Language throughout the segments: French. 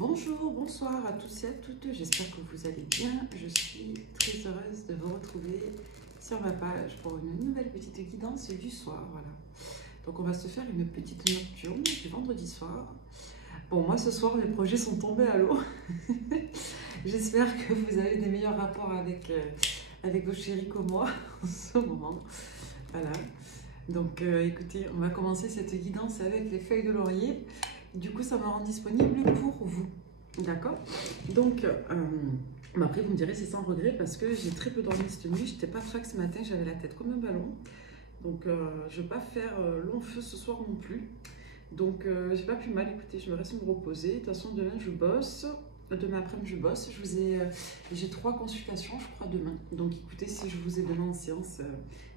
Bonjour, bonsoir à tous et à toutes, j'espère que vous allez bien. Je suis très heureuse de vous retrouver sur ma page pour une nouvelle petite guidance du soir. Voilà. Donc on va se faire une petite nocturne du vendredi soir. Bon, moi ce soir mes projets sont tombés à l'eau. J'espère que vous avez des meilleurs rapports avec vos chéris que moi en ce moment. Voilà. Donc écoutez, on va commencer cette guidance avec les feuilles de laurier. Du coup, ça me rend disponible pour vous. D'accord? Donc, après, vous me direz, c'est sans regret parce que j'ai très peu dormi cette nuit. J'étais pas frac ce matin, j'avais la tête comme un ballon. Donc, je ne vais pas faire long feu ce soir non plus. Donc, j'ai pas plus mal. Écoutez, je me reste me reposer. De toute façon, demain, je bosse. Demain après-midi, je bosse. J'ai 3 consultations, je crois, demain. Donc, écoutez, si je vous ai demain en séance,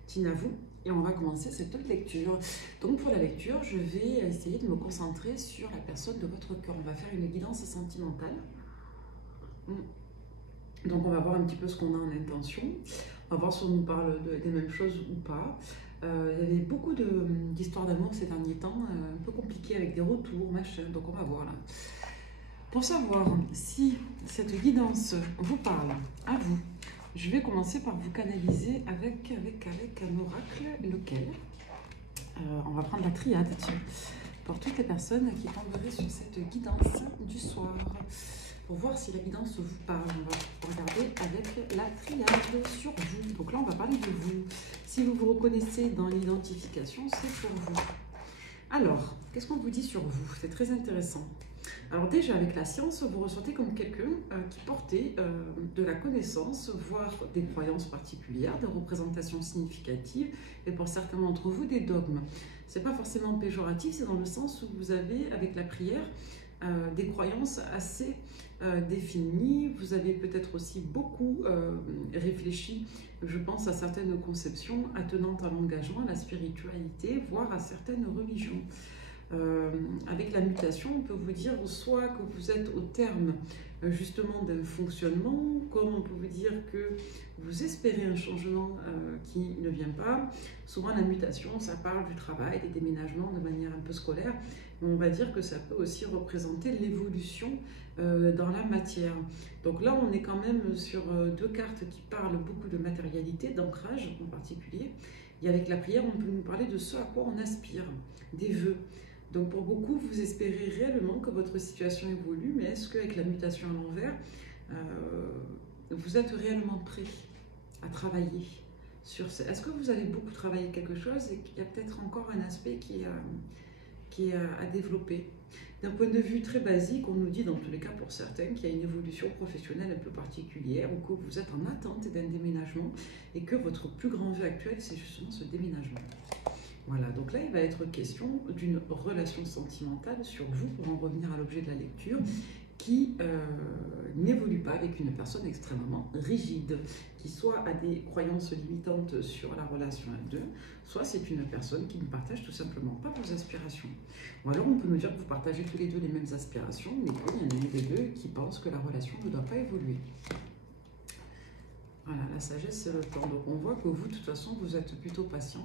Tina, vous. Et on va commencer cette lecture. Donc pour la lecture, je vais essayer de me concentrer sur la personne de votre cœur. On va faire une guidance sentimentale. Donc on va voir un petit peu ce qu'on a en intention. On va voir si on nous parle des mêmes choses ou pas. Il y avait beaucoup d'histoires d'amour ces derniers temps, un peu compliquées avec des retours, machin. Donc on va voir là. Pour savoir si cette guidance vous parle à vous, je vais commencer par vous canaliser avec un oracle, lequel on va prendre la triade pour toutes les personnes qui tomberaient sur cette guidance du soir. Pour voir si la guidance vous parle, on va regarder avec la triade sur vous. Donc là, on va parler de vous. Si vous vous reconnaissez dans l'identification, c'est pour vous. Alors, qu'est-ce qu'on vous dit sur vous? C'est très intéressant. Alors déjà, avec la science, vous ressentez comme quelqu'un qui portait de la connaissance, voire des croyances particulières, des représentations significatives, et pour certains d'entre vous, des dogmes. Ce n'est pas forcément péjoratif, c'est dans le sens où vous avez, avec la prière, des croyances assez définies. Vous avez peut-être aussi beaucoup réfléchi, je pense, à certaines conceptions attenantes à l'engagement, à la spiritualité, voire à certaines religions. Avec la mutation, on peut vous dire soit que vous êtes au terme justement d'un fonctionnement, comme on peut vous dire que vous espérez un changement qui ne vient pas. Souvent la mutation, ça parle du travail, des déménagements de manière un peu scolaire, mais on va dire que ça peut aussi représenter l'évolution dans la matière. Donc là, on est quand même sur 2 cartes qui parlent beaucoup de matérialité, d'ancrage en particulier. Et avec la prière, on peut nous parler de ce à quoi on aspire, des vœux. Donc pour beaucoup, vous espérez réellement que votre situation évolue, mais est-ce qu'avec la mutation à l'envers, vous êtes réellement prêt à travailler sur ça? Est-ce que vous avez beaucoup travaillé quelque chose et qu'il y a peut-être encore un aspect qui est à développer? D'un point de vue très basique, on nous dit dans tous les cas pour certains qu'il y a une évolution professionnelle un peu particulière ou que vous êtes en attente d'un déménagement et que votre plus grand vœu actuel, c'est justement ce déménagement. Voilà, donc là, il va être question d'une relation sentimentale sur vous, pour en revenir à l'objet de la lecture, qui n'évolue pas avec une personne extrêmement rigide, qui soit a des croyances limitantes sur la relation à deux, soit c'est une personne qui ne partage tout simplement pas vos aspirations. Ou alors on peut nous dire que vous partagez tous les deux les mêmes aspirations, mais qu'il y en a un des deux qui pense que la relation ne doit pas évoluer. Voilà, la sagesse, c'est le temps. Donc on voit que vous, de toute façon, vous êtes plutôt patient.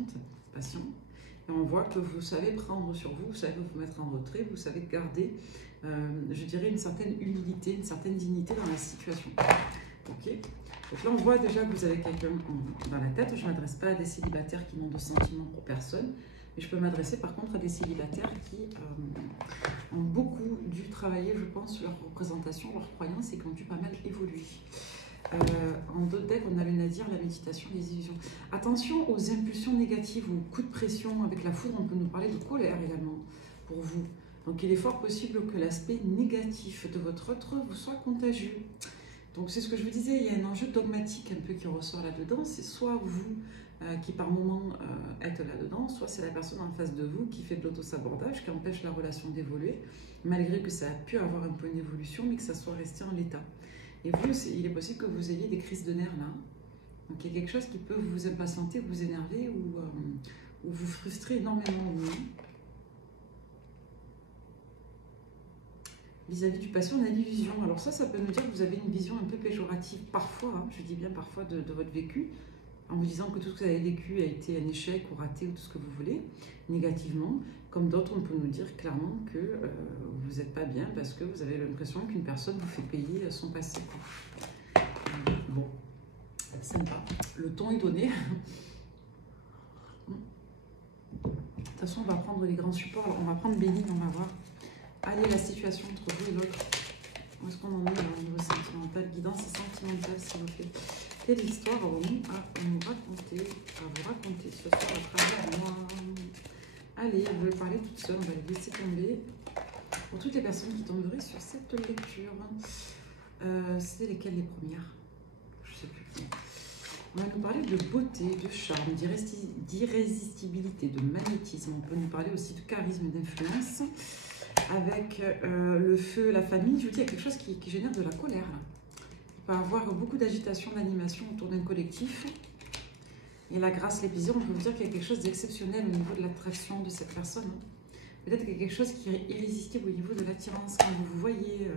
Et on voit que vous savez prendre sur vous, vous savez vous mettre en retrait, vous savez garder, je dirais, une certaine humilité, une certaine dignité dans la situation. Ok. Donc là, on voit déjà que vous avez quelqu'un dans la tête. Je ne m'adresse pas à des célibataires qui n'ont de sentiments pour personne, mais je peux m'adresser par contre à des célibataires qui ont beaucoup dû travailler, je pense, leur représentation, leurs croyances et qui ont dû pas mal évoluer. En d'autres decks, on a le nadir, la méditation, les illusions. Attention aux impulsions négatives ou coups de pression. Avec la foudre, on peut nous parler de colère également pour vous. Donc il est fort possible que l'aspect négatif de votre autre vous soit contagieux. Donc c'est ce que je vous disais, il y a un enjeu dogmatique un peu qui ressort là-dedans. C'est soit vous qui par moment êtes là-dedans, soit c'est la personne en face de vous qui fait de l'autosabordage, qui empêche la relation d'évoluer, malgré que ça a pu avoir un peu une évolution, mais que ça soit resté en l'état. Et vous, il est possible que vous ayez des crises de nerfs là. Donc il y a quelque chose qui peut vous impatienter, vous énerver ou vous frustrer énormément. Vis-à-vis du passé, on a l'illusion. Alors ça peut nous dire que vous avez une vision un peu péjorative parfois, hein, je dis bien parfois, de votre vécu. en vous disant que tout ce que vous avez vécu a été un échec ou raté ou tout ce que vous voulez, négativement. Comme d'autres, on peut nous dire clairement que vous n'êtes pas bien parce que vous avez l'impression qu'une personne vous fait payer son passé. Bon, sympa. Le ton est donné. De toute façon, on va prendre les grands supports. Alors, on va prendre Béline, on va voir. Allez, la situation entre vous et l'autre. Où est-ce qu'on en est là, au niveau sentimental? Guidance sentimentale, s'il vous plaît. Quelle histoire avons-nous à nous raconter, à vous raconter ce soir à travers moi? Allez, je vais parler toute seule, on va les laisser tomber. Pour toutes les personnes qui tomberaient sur cette lecture, c'était lesquelles les premières? Je ne sais plus. On va nous parler de beauté, de charme, d'irrésistibilité, de magnétisme. On peut nous parler aussi de charisme, d'influence. Avec le feu, la famille, je vous dis, il y a quelque chose qui génère de la colère. Là. Il va y avoir beaucoup d'agitation, d'animation autour d'un collectif. Et la grâce, les plaisirs, on peut vous dire qu'il y a quelque chose d'exceptionnel au niveau de l'attraction de cette personne. Peut-être qu'il y a quelque chose qui est irrésistible au niveau de l'attirance, quand vous vous voyez,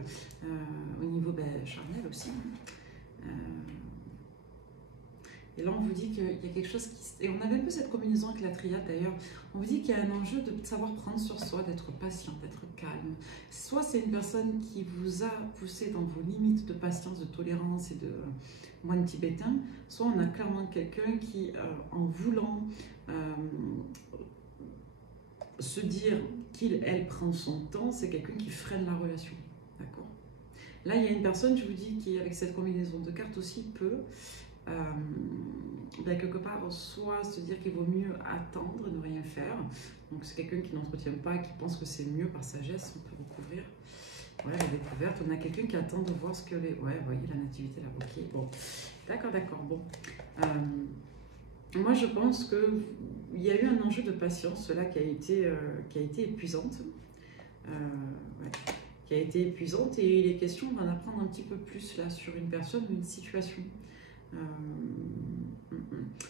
au niveau charnel aussi. Et là, on vous dit qu'il y a quelque chose qui... Et on avait un peu cette combinaison avec la triade d'ailleurs. On vous dit qu'il y a un enjeu de savoir prendre sur soi, d'être patient, d'être calme. Soit c'est une personne qui vous a poussé dans vos limites de patience, de tolérance et de moine tibétain. Soit on a clairement quelqu'un qui, en voulant se dire elle prend son temps, c'est quelqu'un qui freine la relation. D'accord? Là, il y a une personne, je vous dis, qui avec cette combinaison de cartes aussi peut... quelque part, soit se dire qu'il vaut mieux attendre, ne rien faire. Donc c'est quelqu'un qui n'entretient pas, qui pense que c'est mieux par sagesse, on peut recouvrir. Ouais, la découverte, on a quelqu'un qui attend de voir ce que les... Ouais, vous voyez la nativité là, ok, bon. D'accord, bon. Moi je pense qu'il y a eu un enjeu de patience, là, qui a été épuisante. Ouais. Qui a été épuisante, et il est question d'en apprendre un petit peu plus là sur une personne ou une situation.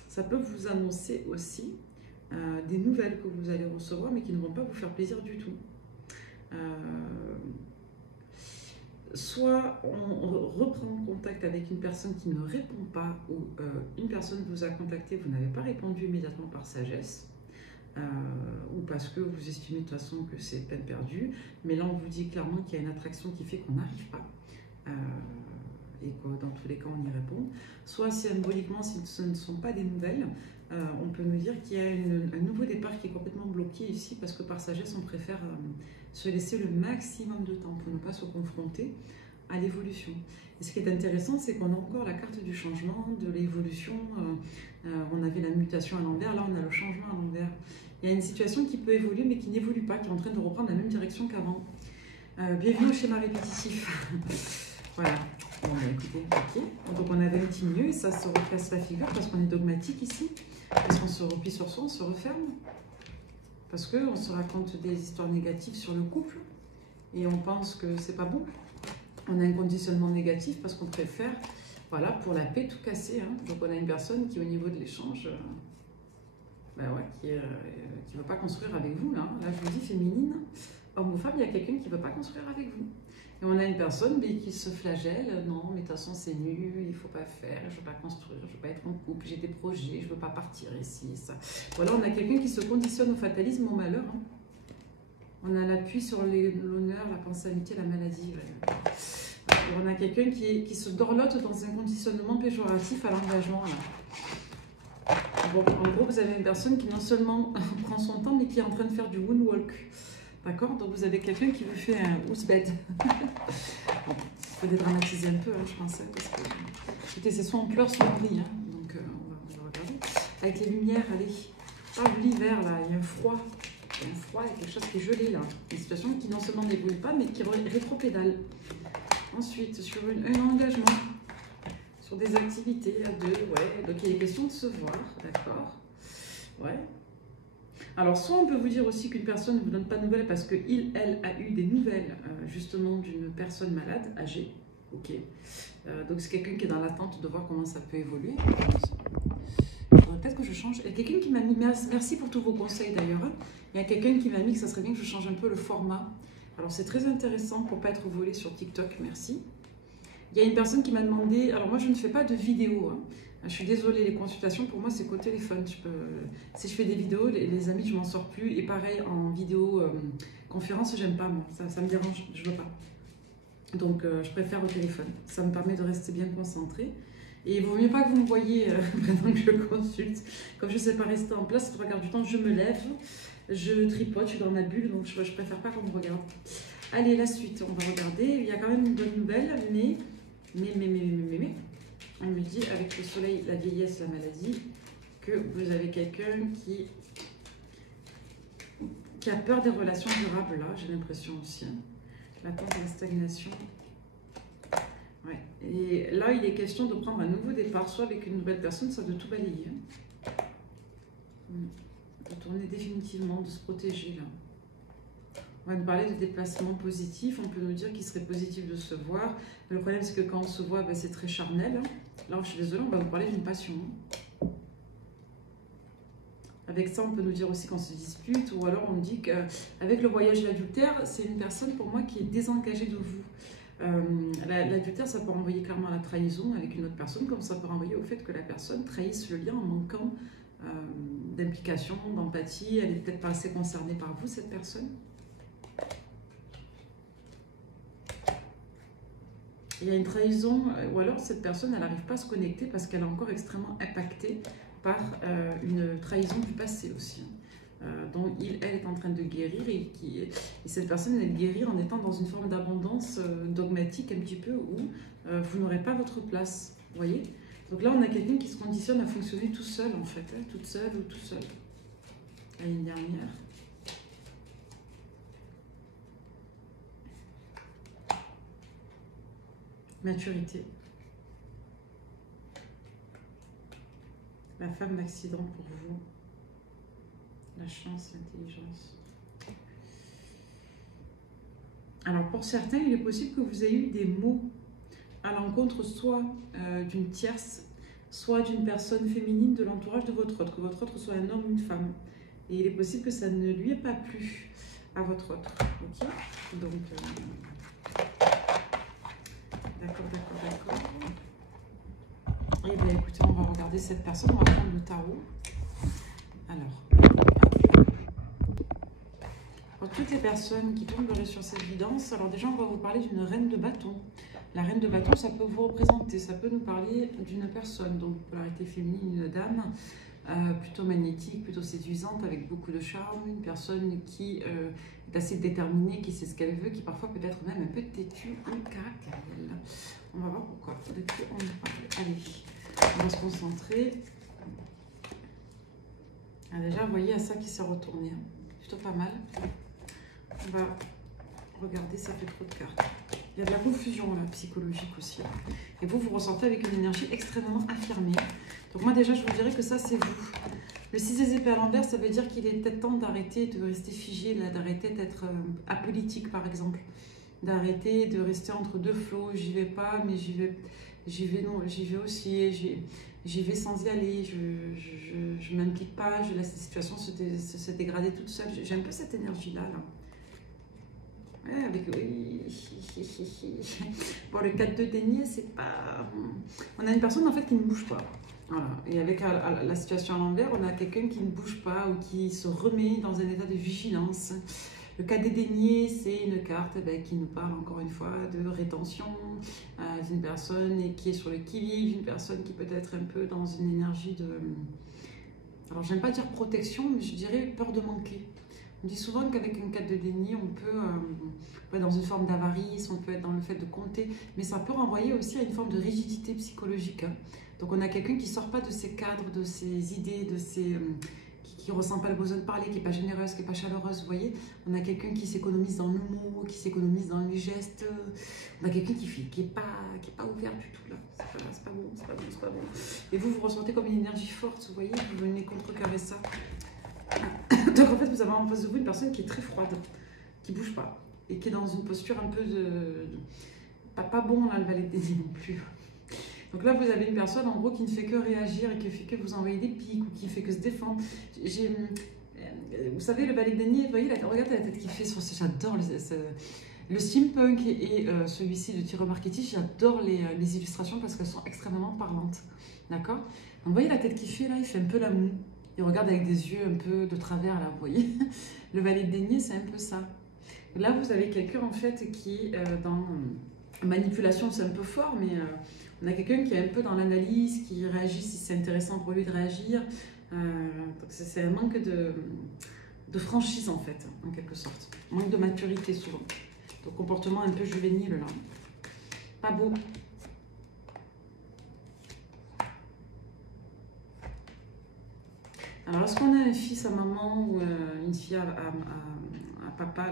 Ça peut vous annoncer aussi des nouvelles que vous allez recevoir mais qui ne vont pas vous faire plaisir du tout. Soit on reprend contact avec une personne qui ne répond pas, ou une personne vous a contacté, vous n'avez pas répondu immédiatement par sagesse, ou parce que vous estimez de toute façon que c'est peine perdue, mais là on vous dit clairement qu'il y a une attraction qui fait qu'on n'arrive pas. Et que dans tous les cas on y répond. Soit symboliquement, si ce ne sont pas des nouvelles, on peut nous dire qu'il y a un nouveau départ qui est complètement bloqué ici, parce que par sagesse on préfère se laisser le maximum de temps pour ne pas se confronter à l'évolution. Et ce qui est intéressant, c'est qu'on a encore la carte du changement, de l'évolution. On avait la mutation à l'envers, là on a le changement à l'envers. Il y a une situation qui peut évoluer mais qui n'évolue pas, qui est en train de reprendre la même direction qu'avant. Bienvenue au schéma répétitif. Voilà. Bon, bah écoutez, ok. Donc on avait un petit mieux et ça se recasse la figure parce qu'on est dogmatique ici. Parce qu'on se replie sur soi, on se referme. Parce qu'on se raconte des histoires négatives sur le couple et on pense que c'est pas bon. On a un conditionnement négatif parce qu'on préfère, voilà, pour la paix, tout casser. Hein. Donc on a une personne qui, au niveau de l'échange, qui ne veut pas construire avec vous. Là, je vous dis féminine, homme ou femme, il y a quelqu'un qui ne veut pas construire avec vous. Et on a une personne qui se flagelle, non, mais de toute façon c'est nul, il ne faut pas faire, je ne veux pas construire, je ne veux pas être en couple, j'ai des projets, je ne veux pas partir ici, ça. Voilà, on a quelqu'un qui se conditionne au fatalisme, au malheur. Hein. On a l'appui sur l'honneur, la pensée amitié, la maladie. Ouais. On a quelqu'un qui se dorlote dans un conditionnement péjoratif à l'engagement. Bon, en gros, vous avez une personne qui non seulement prend son temps, mais qui est en train de faire du moonwalk. D'accord? Donc vous avez quelqu'un qui vous fait un housebed. Bon, il faut dédramatiser un peu, hein, je pensais. Parce que, écoutez, c'est soit on pleure, soit on rit. Hein. Donc on va regarder. Avec les lumières, allez. Ah, l'hiver, là, il y a un froid. Il y a un froid, il y a quelque chose qui est gelé, là. Une situation qui non seulement n'évolue pas, mais qui rétropédale. Ensuite, sur un engagement, sur des activités à deux, ouais. Donc il est question de se voir, d'accord? Ouais. Alors, soit on peut vous dire aussi qu'une personne ne vous donne pas de nouvelles parce elle a eu des nouvelles justement d'une personne malade, âgée. Ok. Donc, c'est quelqu'un qui est dans l'attente de voir comment ça peut évoluer. Peut-être que je change. Il y a quelqu'un qui m'a mis, merci pour tous vos conseils d'ailleurs. Hein. Il y a quelqu'un qui m'a mis que ça serait bien que je change un peu le format. Alors, c'est très intéressant pour ne pas être volé sur TikTok, merci. Il y a une personne qui m'a demandé, alors moi je ne fais pas de vidéo, hein. Je suis désolée, les consultations, pour moi, c'est qu'au téléphone. Si je fais des vidéos, les amis, je m'en sors plus. Et pareil, en vidéo conférence, j'aime pas, moi. Ça me dérange, je veux pas. Donc, je préfère au téléphone. Ça me permet de rester bien concentrée. Et il vaut mieux pas que vous me voyez pendant que je consulte. Comme je ne sais pas rester en place, 3 quarts du temps, je me lève, je tripote, je suis dans ma bulle, donc je préfère pas qu'on me regarde. Allez, la suite, on va regarder. Il y a quand même une bonne nouvelle, mais on me dit avec le soleil, la vieillesse, la maladie, que vous avez quelqu'un qui a peur des relations durables, là, j'ai l'impression aussi. Hein. L'attente de la stagnation. Ouais. Et là, il est question de prendre un nouveau départ, soit avec une nouvelle personne, soit de tout balayer. De tourner définitivement, de se protéger, là. On va nous parler de déplacements positifs. On peut nous dire qu'il serait positif de se voir. Mais le problème, c'est que quand on se voit, ben, c'est très charnel. Là, je suis désolée, on va vous parler d'une passion. Avec ça, on peut nous dire aussi qu'on se dispute. Ou alors, on dit qu'avec le voyage de l'adultère, c'est une personne, pour moi, qui est désengagée de vous. L'adultère, ça peut renvoyer clairement à la trahison avec une autre personne, comme ça peut renvoyer au fait que la personne trahisse le lien en manquant d'implication, d'empathie. Elle n'est peut-être pas assez concernée par vous, cette personne. Il y a une trahison, ou alors cette personne, elle n'arrive pas à se connecter parce qu'elle est encore extrêmement impactée par une trahison du passé aussi, dont elle est en train de guérir, et cette personne, elle guérit en étant dans une forme d'abondance dogmatique un petit peu, où vous n'aurez pas votre place, vous voyez. Donc là, on a quelqu'un qui se conditionne à fonctionner tout seul, en fait, hein, toute seule ou tout seul. Là, une dernière. Maturité. La femme d'accident pour vous. La chance, l'intelligence. Alors, pour certains, il est possible que vous ayez eu des mots à l'encontre soit d'une tierce, soit d'une personne féminine de l'entourage de votre autre, que votre autre soit un homme ou une femme. Et il est possible que ça ne lui ait pas plu à votre autre. Ok. Donc, d'accord. Eh bien, écoutez, on va regarder cette personne, on va prendre le tarot. Alors, pour toutes les personnes qui tomberaient sur cette guidance, alors déjà, on va vous parler d'une reine de bâton. La reine de bâton, ça peut vous représenter, ça peut nous parler d'une personne, donc polarité féminine, une dame, plutôt magnétique, plutôt séduisante, avec beaucoup de charme, une personne qui est assez déterminée, qui sait ce qu'elle veut, qui parfois peut être même un peu têtue ou caractérielle. On va voir pourquoi, de qui on parle. Allez, on va se concentrer. Ah, déjà, vous voyez, à ça qui s'est retourné, hein. Plutôt pas mal. On va regarder, ça fait trop de cartes. Il y a de la confusion là, psychologique aussi. Et vous, vous ressentez avec une énergie extrêmement affirmée. Donc moi déjà, je vous dirais que ça, c'est vous. Le 6 des épées à l'envers, ça veut dire qu'il est peut-être temps d'arrêter de rester figé, d'arrêter d'être apolitique par exemple. D'arrêter de rester entre deux flots. J'y vais pas, mais j'y vais aussi. J'y vais sans y aller. Je m'implique pas, je laisse la situation se dégrader toute seule. J'ai un peu cette énergie-là. Là. Ouais, avec... Bon, le 4 de denier, c'est pas... On a une personne, en fait, qui ne bouge pas. Voilà. Et avec la situation à l'envers, on a quelqu'un qui ne bouge pas ou qui se remet dans un état de vigilance. Le 4 des deniers, c'est une carte qui nous parle, encore une fois, de rétention, d'une personne qui est sur le qui-vive, une personne qui peut être un peu dans une énergie de... Alors, j'aime pas dire protection, mais je dirais peur de manquer. On dit souvent qu'avec une 4 de déni, on peut être dans une forme d'avarice, on peut être dans le fait de compter, mais ça peut renvoyer aussi à une forme de rigidité psychologique. Hein. Donc on a quelqu'un qui ne sort pas de ses cadres, de ses idées, qui ne ressent pas le besoin de parler, qui n'est pas généreuse, qui n'est pas chaleureuse, vous voyez. On a quelqu'un qui s'économise dans le mot, qui s'économise dans les gestes. On a quelqu'un qui n'est pas ouvert du tout là. C'est pas bon. Et vous ressentez comme une énergie forte, vous voyez, vous venez contrecarrer ça. Donc en fait, vous avez en face de vous une personne qui est très froide, qui ne bouge pas, et qui est dans une posture un peu de... Pas bon là, le valet de denier non plus. Donc là, vous avez une personne en gros qui ne fait que réagir et qui fait que vous envoyer des pics ou qui fait que se défendre. Vous savez, le valet de denier, vous voyez, regardez la tête qu'il fait sur ce... J'adore Le steampunk et celui-ci de Tiro Marchetti, j'adore les illustrations parce qu'elles sont extrêmement parlantes. D'accord? Donc, vous voyez la tête qu'il fait là, il fait un peu la moue. Il regarde avec des yeux un peu de travers là, vous voyez? Le valet de denier, c'est un peu ça. Là, vous avez quelqu'un en fait qui, dans manipulation, c'est un peu fort, mais on a quelqu'un qui est un peu dans l'analyse, qui réagit si c'est intéressant pour lui de réagir. Donc c'est un manque de franchise en fait, en quelque sorte. Manque de maturité souvent. Donc comportement un peu juvénile là. Pas beau. Alors lorsqu'on a un fils à maman ou une fille à papa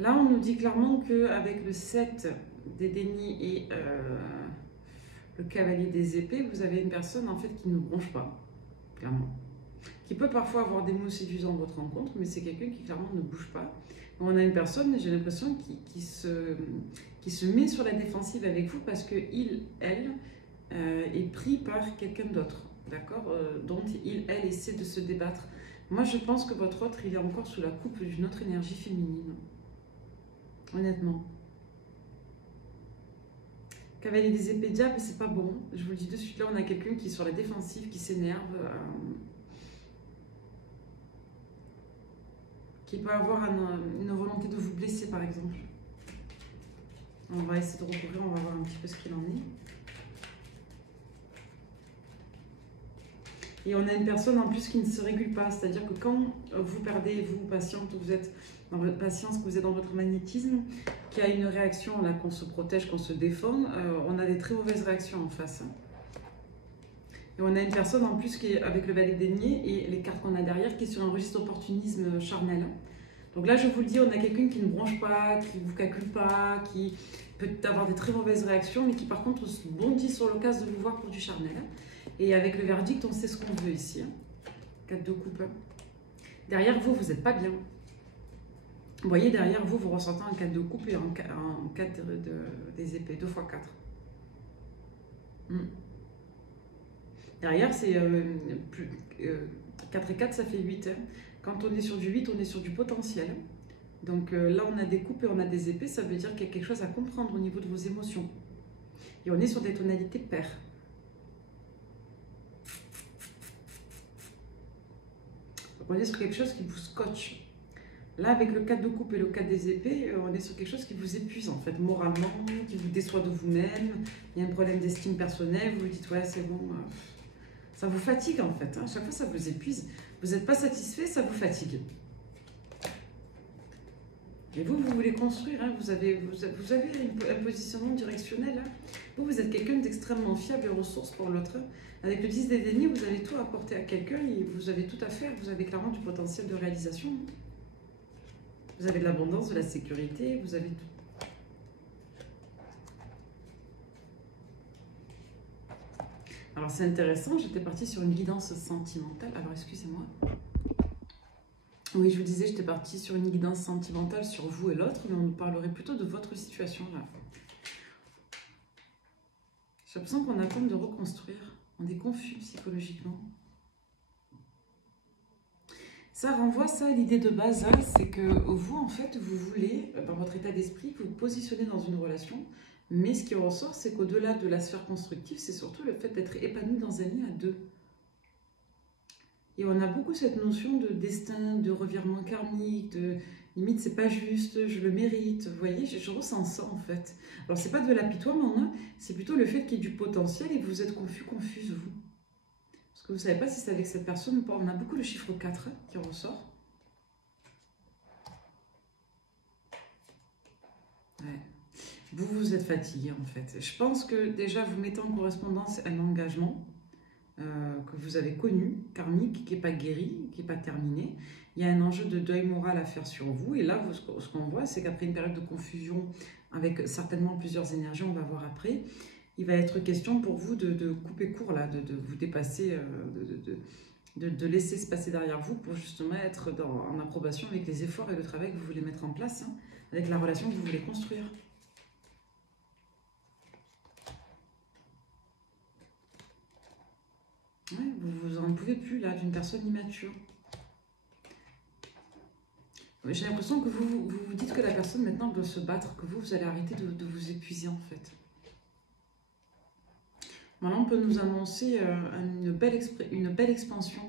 là, on nous dit clairement qu'avec le 7 des dénis et le cavalier des épées, vous avez une personne en fait qui ne bronche pas, clairement. Qui peut parfois avoir des mots séduisants à votre rencontre, mais c'est quelqu'un qui clairement ne bouge pas. On a une personne, j'ai l'impression, qui se met sur la défensive avec vous parce que elle, est pris par quelqu'un d'autre, d'accord, dont elle essaie de se débattre. Moi, je pense que votre autre, il est encore sous la coupe d'une autre énergie féminine. Honnêtement. Cavalier des épées diable, c'est pas bon. Je vous le dis de suite, là, on a quelqu'un qui est sur la défensive, qui s'énerve, qui peut avoir une volonté de vous blesser, par exemple. On va essayer de recouvrir, on va voir un petit peu ce qu'il en est. Et on a une personne en plus qui ne se régule pas, c'est-à-dire que quand vous perdez, vous, patiente, vous êtes dans votre patience, que vous êtes dans votre magnétisme, qu'il y a une réaction là, qu'on se protège, qu'on se défend, on a des très mauvaises réactions en face. Et on a une personne en plus qui est avec le valet de denier et les cartes qu'on a derrière qui est sur un registre d'opportunisme charnel. Donc là, je vous le dis, on a quelqu'un qui ne bronche pas, qui ne vous calcule pas, qui peut avoir des très mauvaises réactions, mais qui par contre bondit sur l'occasion de vous voir pour du charnel. Et avec le verdict, on sait ce qu'on veut ici. 4 de coupe. Derrière vous, vous n'êtes pas bien. Vous voyez, derrière vous, vous ressentez un 4 de coupe et en 4 des épées, 2 x 4. Derrière, c'est 4 et 4, ça fait 8. Quand on est sur du 8, on est sur du potentiel. Donc là, on a des coupes et on a des épées, ça veut dire qu'il y a quelque chose à comprendre au niveau de vos émotions. Et on est sur des tonalités paires. Donc on est sur quelque chose qui vous scotche. Là, avec le 4 de coupe et le 4 des épées, on est sur quelque chose qui vous épuise, en fait, moralement, qui vous déçoit de vous-même. Il y a un problème d'estime personnelle, vous vous dites, ouais, c'est bon. Ça vous fatigue, en fait. À chaque fois, ça vous épuise. Vous n'êtes pas satisfait, ça vous fatigue. Et vous, vous voulez construire, hein, vous avez un positionnement directionnel. Hein. Vous êtes quelqu'un d'extrêmement fiable et ressource pour l'autre. Avec le 10 des dénis, vous avez tout apporté à quelqu'un et vous avez tout à faire. Vous avez clairement du potentiel de réalisation. Vous avez de l'abondance, de la sécurité, vous avez tout. Alors c'est intéressant, j'étais partie sur une guidance sentimentale. Alors excusez-moi. Oui, je vous disais, j'étais partie sur une guidance sentimentale sur vous et l'autre, mais on nous parlerait plutôt de votre situation là. J'ai l'impression qu'on attend de reconstruire. On est confus psychologiquement. Ça renvoie ça à l'idée de base, hein, c'est que vous, en fait, vous voulez, dans votre état d'esprit, vous positionner dans une relation, mais ce qui ressort, c'est qu'au-delà de la sphère constructive, c'est surtout le fait d'être épanoui dans un lien à deux. Et on a beaucoup cette notion de destin, de revirement karmique, de limite c'est pas juste, je le mérite. Vous voyez, je ressens ça en fait. Alors c'est pas de l'apitoiement, hein, c'est plutôt le fait qu'il y ait du potentiel et que vous êtes confuse vous. Parce que vous savez pas si c'est avec cette personne ou pas. On a beaucoup le chiffre 4 qui ressort. Ouais. Vous êtes fatigué en fait. Je pense que déjà vous mettez en correspondance un engagement. Que vous avez connu, karmique, qui n'est pas guéri, qui n'est pas terminé. Il y a un enjeu de deuil moral à faire sur vous. Et là, ce qu'on voit, c'est qu'après une période de confusion, avec certainement plusieurs énergies, on va voir après, il va être question pour vous de couper court, là, de vous dépasser, de laisser se passer derrière vous pour justement être en approbation avec les efforts et le travail que vous voulez mettre en place, hein, avec la relation que vous voulez construire. Ouais, vous en pouvez plus là d'une personne immature. J'ai l'impression que vous dites que la personne maintenant doit se battre, que vous allez arrêter de vous épuiser en fait. Maintenant, on peut nous annoncer une belle expansion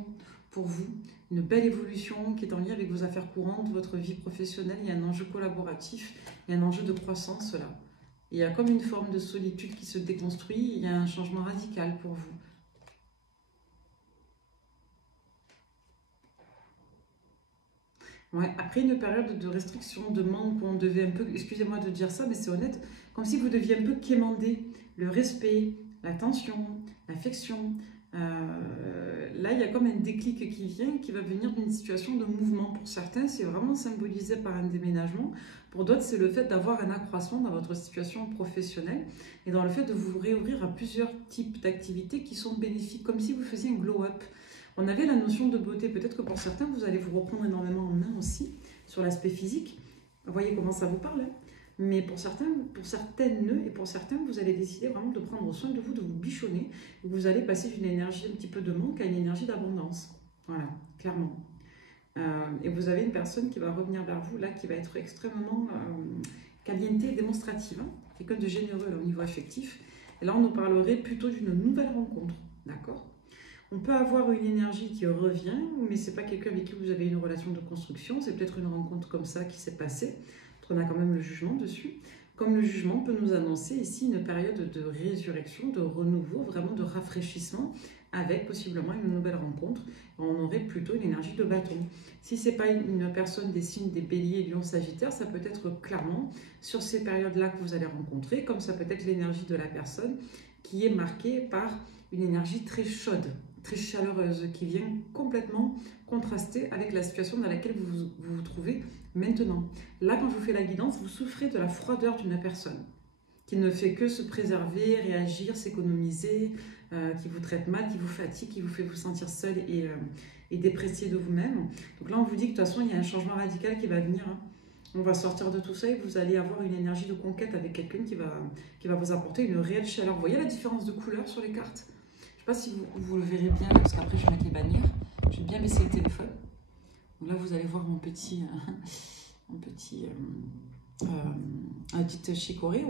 pour vous, une belle évolution qui est en lien avec vos affaires courantes, votre vie professionnelle. Il y a un enjeu collaboratif, il y a un enjeu de croissance là. Il y a comme une forme de solitude qui se déconstruit, il y a un changement radical pour vous. Ouais, après une période de restriction, de manque, où on devait un peu, excusez-moi de dire ça, mais c'est honnête, comme si vous deviez un peu quémander le respect, l'attention, l'affection. Là, il y a comme un déclic qui vient, qui va venir d'une situation de mouvement. Pour certains, c'est vraiment symbolisé par un déménagement. Pour d'autres, c'est le fait d'avoir un accroissement dans votre situation professionnelle et dans le fait de vous réouvrir à plusieurs types d'activités qui sont bénéfiques, comme si vous faisiez un glow-up. On avait la notion de beauté. Peut-être que pour certains, vous allez vous reprendre énormément en main aussi sur l'aspect physique. Vous voyez comment ça vous parle, hein. Mais pour certaines et pour certains, vous allez décider vraiment de prendre soin de vous bichonner. Vous allez passer d'une énergie un petit peu de manque à une énergie d'abondance. Voilà, clairement. Et vous avez une personne qui va revenir vers vous, là, qui va être extrêmement caliente et démonstrative. Hein, quelqu'un de généreux là, au niveau affectif. Et là, on nous parlerait plutôt d'une nouvelle rencontre. D'accord ? On peut avoir une énergie qui revient, mais ce n'est pas quelqu'un avec qui vous avez une relation de construction. C'est peut-être une rencontre comme ça qui s'est passée. On a quand même le jugement dessus. Comme le jugement peut nous annoncer ici une période de résurrection, de renouveau, vraiment de rafraîchissement, avec possiblement une nouvelle rencontre. On aurait plutôt une énergie de bâton. Si ce n'est pas une personne des signes des béliers, lions, sagittaires, ça peut être clairement sur ces périodes-là que vous allez rencontrer, comme ça peut être l'énergie de la personne qui est marquée par une énergie très chaude, très chaleureuse, qui vient complètement contraster avec la situation dans laquelle vous trouvez maintenant. Là, quand je vous fais la guidance, vous souffrez de la froideur d'une personne qui ne fait que se préserver, réagir, s'économiser, qui vous traite mal, qui vous fatigue, qui vous fait vous sentir seul et déprécié de vous-même. Donc là, on vous dit que de toute façon, il y a un changement radical qui va venir. Hein. On va sortir de tout ça et vous allez avoir une énergie de conquête avec quelqu'un qui va vous apporter une réelle chaleur. Vous voyez la différence de couleur sur les cartes? Je ne sais pas si vous le verrez bien, parce qu'après, je vais mettre les bannières. Je vais bien baisser le téléphone. Donc là, vous allez voir mon petit chicorée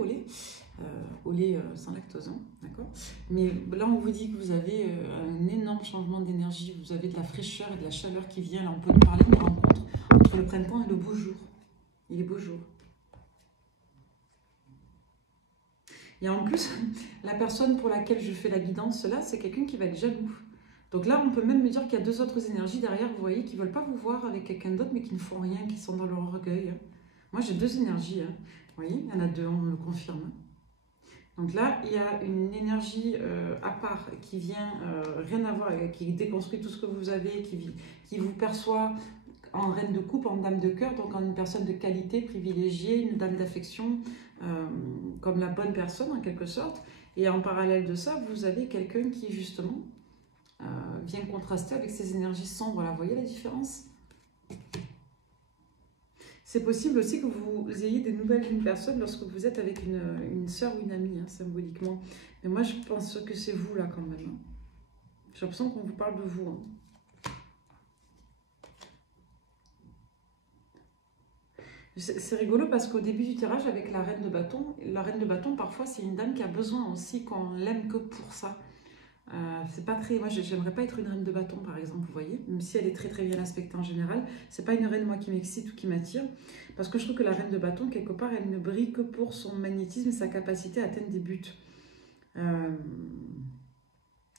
au lait sans lactose, hein, d'accord. Mais là, on vous dit que vous avez un énorme changement d'énergie, vous avez de la fraîcheur et de la chaleur qui vient. Là, on peut nous parler d'une rencontre entre le printemps et le beau jour. Et les beaux jours. Et en plus, la personne pour laquelle je fais la guidance, là, c'est quelqu'un qui va être jaloux. Donc là, on peut même me dire qu'il y a deux autres énergies derrière, vous voyez, qui ne veulent pas vous voir avec quelqu'un d'autre, mais qui ne font rien, qui sont dans leur orgueil. Moi, j'ai deux énergies. Hein. Vous voyez, il y en a deux, on me le confirme. Donc là, il y a une énergie à part qui vient rien à voir, qui déconstruit tout ce que vous avez, qui vous perçoit en reine de coupe, en dame de cœur, donc en une personne de qualité, privilégiée, une dame d'affection, comme la bonne personne en quelque sorte. Et en parallèle de ça, vous avez quelqu'un qui justement vient contraster avec ces énergies sombres. Là, vous voyez la différence? C'est possible aussi que vous ayez des nouvelles d'une personne lorsque vous êtes avec une sœur ou une amie, hein, symboliquement. Mais moi, je pense que c'est vous, là, quand même. Hein. J'ai l'impression qu'on vous parle de vous. Hein. C'est rigolo parce qu'au début du tirage, avec la reine de bâton, parfois, c'est une dame qui a besoin aussi qu'on l'aime que pour ça. C'est pas très... Moi, j'aimerais pas être une reine de bâton, par exemple, vous voyez, même si elle est très très bien aspectée en général. C'est pas une reine, moi, qui m'excite ou qui m'attire, parce que je trouve que la reine de bâton, quelque part, elle ne brille que pour son magnétisme et sa capacité à atteindre des buts.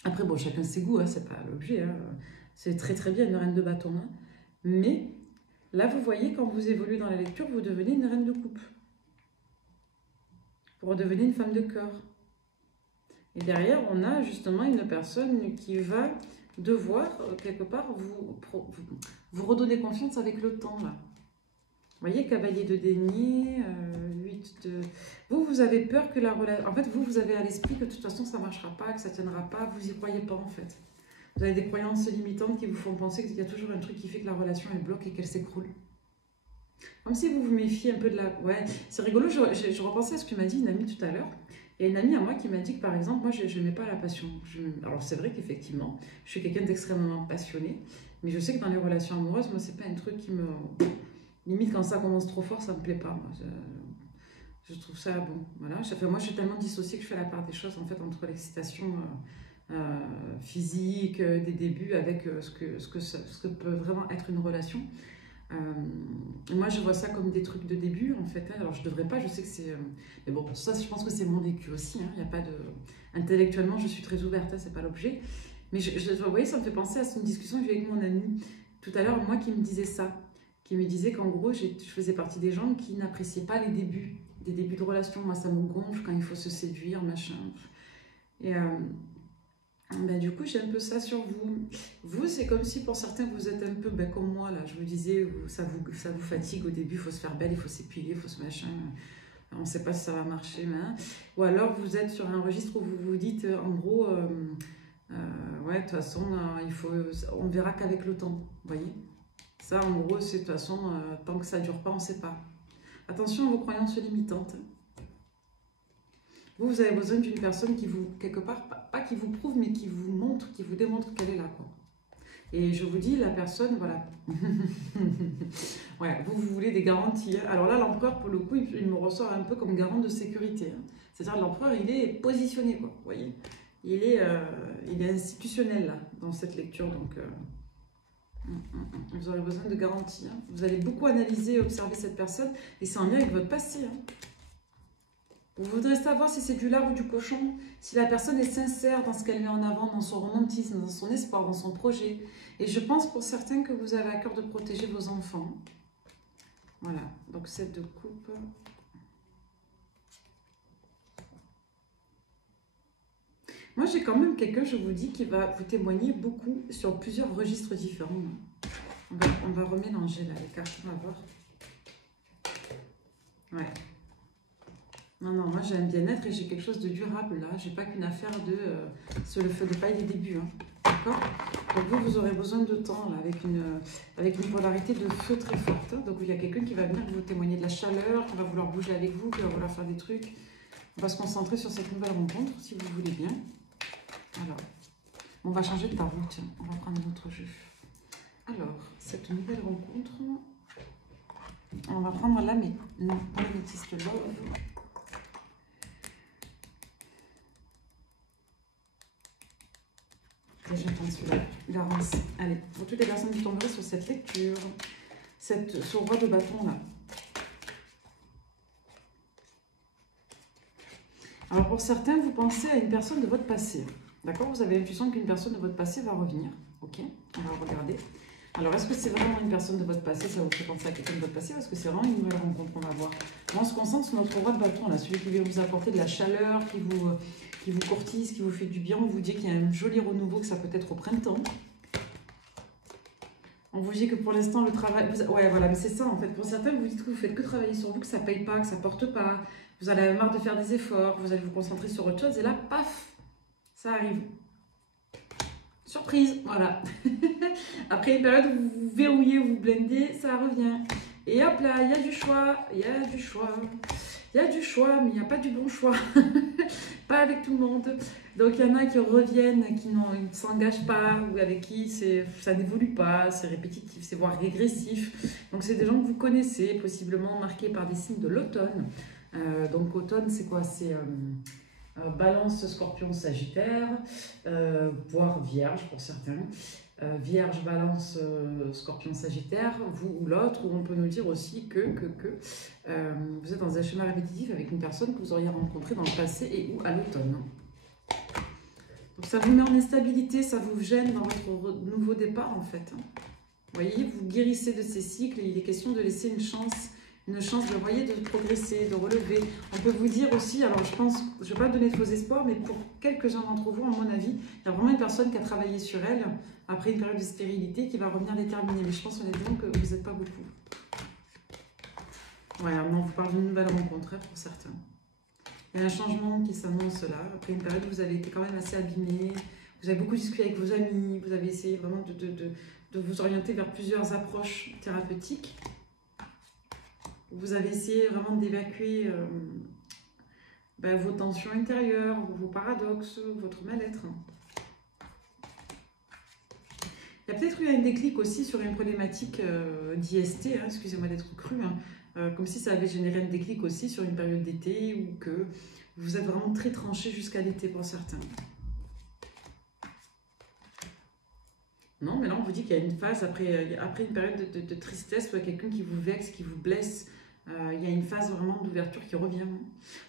Après, bon, chacun ses goûts, hein, c'est pas l'objet. Hein. C'est très très bien une reine de bâton. Hein. Mais là, vous voyez, quand vous évoluez dans la lecture, vous devenez une reine de coupe. Vous redevenez une femme de cœur. Et derrière, on a justement une personne qui va devoir, quelque part, vous redonner confiance avec le temps, là. Vous voyez, cavalier de denier, 8 de... Vous avez peur que la relation... En fait, vous avez à l'esprit que de toute façon, ça ne marchera pas, que ça ne tiendra pas. Vous n'y croyez pas, en fait. Vous avez des croyances limitantes qui vous font penser qu'il y a toujours un truc qui fait que la relation, elle bloque et qu'elle s'écroule. Comme si vous vous méfiez un peu de la... Ouais, c'est rigolo, je repensais à ce que m'a dit une amie tout à l'heure. Il y a une amie à moi qui m'a dit que, par exemple, moi, je n'aimais pas la passion. Alors, c'est vrai qu'effectivement, je suis quelqu'un d'extrêmement passionné, mais je sais que dans les relations amoureuses, moi, c'est pas un truc Limite, quand ça commence trop fort, ça me plaît pas. Moi. Je trouve ça bon. Voilà. Moi, je suis tellement dissociée que je fais la part des choses en fait entre l'excitation physique des débuts avec ce que peut vraiment être une relation. Moi, je vois ça comme des trucs de début en fait. Alors, je devrais pas. Je sais que c'est. Mais bon, ça, je pense que c'est mon vécu aussi. Il y a pas de. Intellectuellement, je suis très ouverte. C'est pas l'objet. Mais vous voyez, ça me fait penser à une discussion que j'ai eu avec mon ami tout à l'heure, moi qui me disait ça, qui me disait qu'en gros, je faisais partie des gens qui n'appréciaient pas les débuts, des débuts de relation. Moi, ça me gonfle quand il faut se séduire, machin. Et ben, du coup, j'ai un peu ça sur vous. Vous, c'est comme si pour certains, vous êtes un peu ben, comme moi, là. Je vous disais, ça vous fatigue au début, il faut se faire belle, il faut s'épiler, il faut se machin. On ne sait pas si ça va marcher. Mais, hein. Ou alors, vous êtes sur un registre où vous vous dites, en gros... ouais, de toute façon, on verra qu'avec le temps, vous voyez. Ça, en gros, c'est de toute façon, tant que ça ne dure pas, on ne sait pas. Attention à vos croyances limitantes. Vous avez besoin d'une personne qui vous, quelque part, pas qui vous prouve, mais qui vous montre, qui vous démontre qu'elle est là, quoi. Et je vous dis, la personne, voilà. Ouais, vous voulez des garanties. Alors là, l'empereur, pour le coup, il me ressort un peu comme garant de sécurité. C'est-à-dire, l'empereur, il est positionné, quoi, vous voyez. Il est institutionnel, là, dans cette lecture, donc... Vous aurez besoin de garanties. Vous allez beaucoup analyser et observer cette personne, et c'est en lien avec votre passé. Vous voudrez savoir si c'est du lard ou du cochon, si la personne est sincère dans ce qu'elle met en avant, dans son romantisme, dans son espoir, dans son projet. Et je pense pour certains que vous avez à cœur de protéger vos enfants. Voilà, donc 7 de coupe. Moi, j'ai quand même quelqu'un, je vous dis, qui va vous témoigner beaucoup sur plusieurs registres différents. On va remélanger là les cartes, on va voir. Ouais. Non, non, moi j'ai un bien-être et j'ai quelque chose de durable là. J'ai pas qu'une affaire de... c'est le feu de paille des débuts. Hein. D'accord. Donc vous aurez besoin de temps là, avec une polarité de feu très forte. Donc il y a quelqu'un qui va venir vous témoigner de la chaleur, qui va vouloir bouger avec vous, qui va vouloir faire des trucs. On va se concentrer sur cette nouvelle rencontre, si vous voulez bien. Alors, on va changer de tarot, tiens. On va prendre un autre jeu. Alors, cette nouvelle rencontre... On va prendre la non, pas la métiste love. J'attends celui-là. Garance. Allez, pour toutes les personnes qui tomberaient sur cette lecture, ce roi de bâton là. Alors pour certains, vous pensez à une personne de votre passé. D'accord? Vous avez l'intuition qu'une personne de votre passé va revenir. Ok? On va regarder. Alors, est-ce que c'est vraiment une personne de votre passé? Ça vous fait penser à quelqu'un de votre passé? Ou est-ce que c'est vraiment une nouvelle rencontre qu'on va voir? Moi, on se concentre sur notre roi de bâton, là, celui qui vient vous apporter de la chaleur, qui vous courtise, qui vous fait du bien. On vous dit qu'il y a un joli renouveau, que ça peut être au printemps. On vous dit que pour l'instant, le travail... Ouais, voilà, mais c'est ça, en fait. Pour certains, vous dites que vous faites que travailler sur vous, que ça ne paye pas, que ça ne porte pas. Vous allez avoir marre de faire des efforts, vous allez vous concentrer sur autre chose. Et là, paf, ça arrive. Surprise, voilà. Après une période où vous verrouillez, vous blendez, ça revient. Et hop là, il y a du choix, il y a du choix. Il y a du choix, mais il n'y a pas du bon choix. Pas avec tout le monde. Donc il y en a qui reviennent, qui ne s'engagent pas, ou avec qui ça n'évolue pas, c'est répétitif, c'est voire régressif. Donc c'est des gens que vous connaissez, possiblement marqués par des signes de l'automne. Donc automne, c'est quoi? C'est... Balance, Scorpion, Sagittaire, voire Vierge pour certains. Vierge, Balance, Scorpion, Sagittaire, vous ou l'autre, ou on peut nous dire aussi que vous êtes dans un schéma répétitif avec une personne que vous auriez rencontrée dans le passé et ou à l'automne. Donc ça vous met en instabilité, ça vous gêne dans votre nouveau départ en fait. Vous voyez, vous guérissez de ces cycles et il est question de laisser une chance, vous voyez, de progresser, de relever. On peut vous dire aussi, alors je pense, je ne vais pas donner de faux espoirs, mais pour quelques-uns d'entre vous, à mon avis, il y a vraiment une personne qui a travaillé sur elle après une période de stérilité qui va revenir déterminée. Mais je pense honnêtement que vous n'êtes pas beaucoup. Voilà, on vous parle d'une nouvelle rencontre pour certains. Il y a un changement qui s'annonce là, après une période où vous avez été quand même assez abîmé, vous avez beaucoup discuté avec vos amis, vous avez essayé vraiment de vous orienter vers plusieurs approches thérapeutiques. Vous avez essayé vraiment d'évacuer vos tensions intérieures, vos paradoxes, votre mal-être. Il y a peut-être eu un déclic aussi sur une problématique d'IST, hein, excusez-moi d'être cru, hein, comme si ça avait généré un déclic aussi sur une période d'été ou que vous êtes vraiment très tranché jusqu'à l'été pour certains. Non, mais là on vous dit qu'il y a une phase après une période de tristesse, ou quelqu'un qui vous vexe, qui vous blesse. Il y a une phase vraiment d'ouverture qui revient.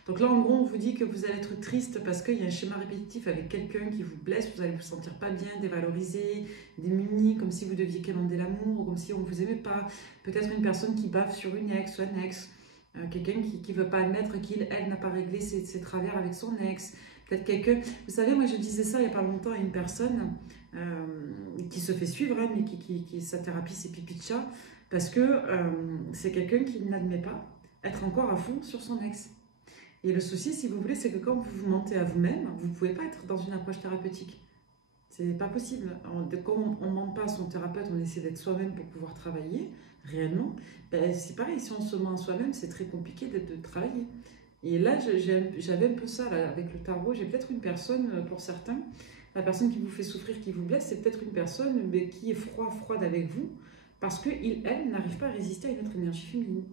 Donc là, en gros, on vous dit que vous allez être triste parce qu'il y a un schéma répétitif avec quelqu'un qui vous blesse, vous allez vous sentir pas bien, dévalorisé, démuni, comme si vous deviez quémander l'amour, comme si on ne vous aimait pas. Peut-être une personne qui bave sur une ex ou un ex. Quelqu'un qui ne veut pas admettre elle n'a pas réglé ses travers avec son ex. Peut-être quelqu'un... Vous savez, moi je disais ça il n'y a pas longtemps à une personne qui se fait suivre, hein, mais qui sa thérapie c'est pipi de chat. Parce que c'est quelqu'un qui n'admet pas être encore à fond sur son ex. Et le souci, si vous voulez, c'est que quand vous vous mentez à vous-même, vous ne pouvez pas être dans une approche thérapeutique. C'est pas possible. Comme on ne ment pas à son thérapeute, on essaie d'être soi-même pour pouvoir travailler réellement. Ben, c'est pareil, si on se ment à soi-même, c'est très compliqué de travailler. Et là, j'avais un peu ça là, avec le tarot. J'ai peut-être une personne, pour certains, la personne qui vous fait souffrir, qui vous blesse, c'est peut-être une personne qui est froide avec vous, parce qu'elle n'arrive pas à résister à une autre énergie féminine.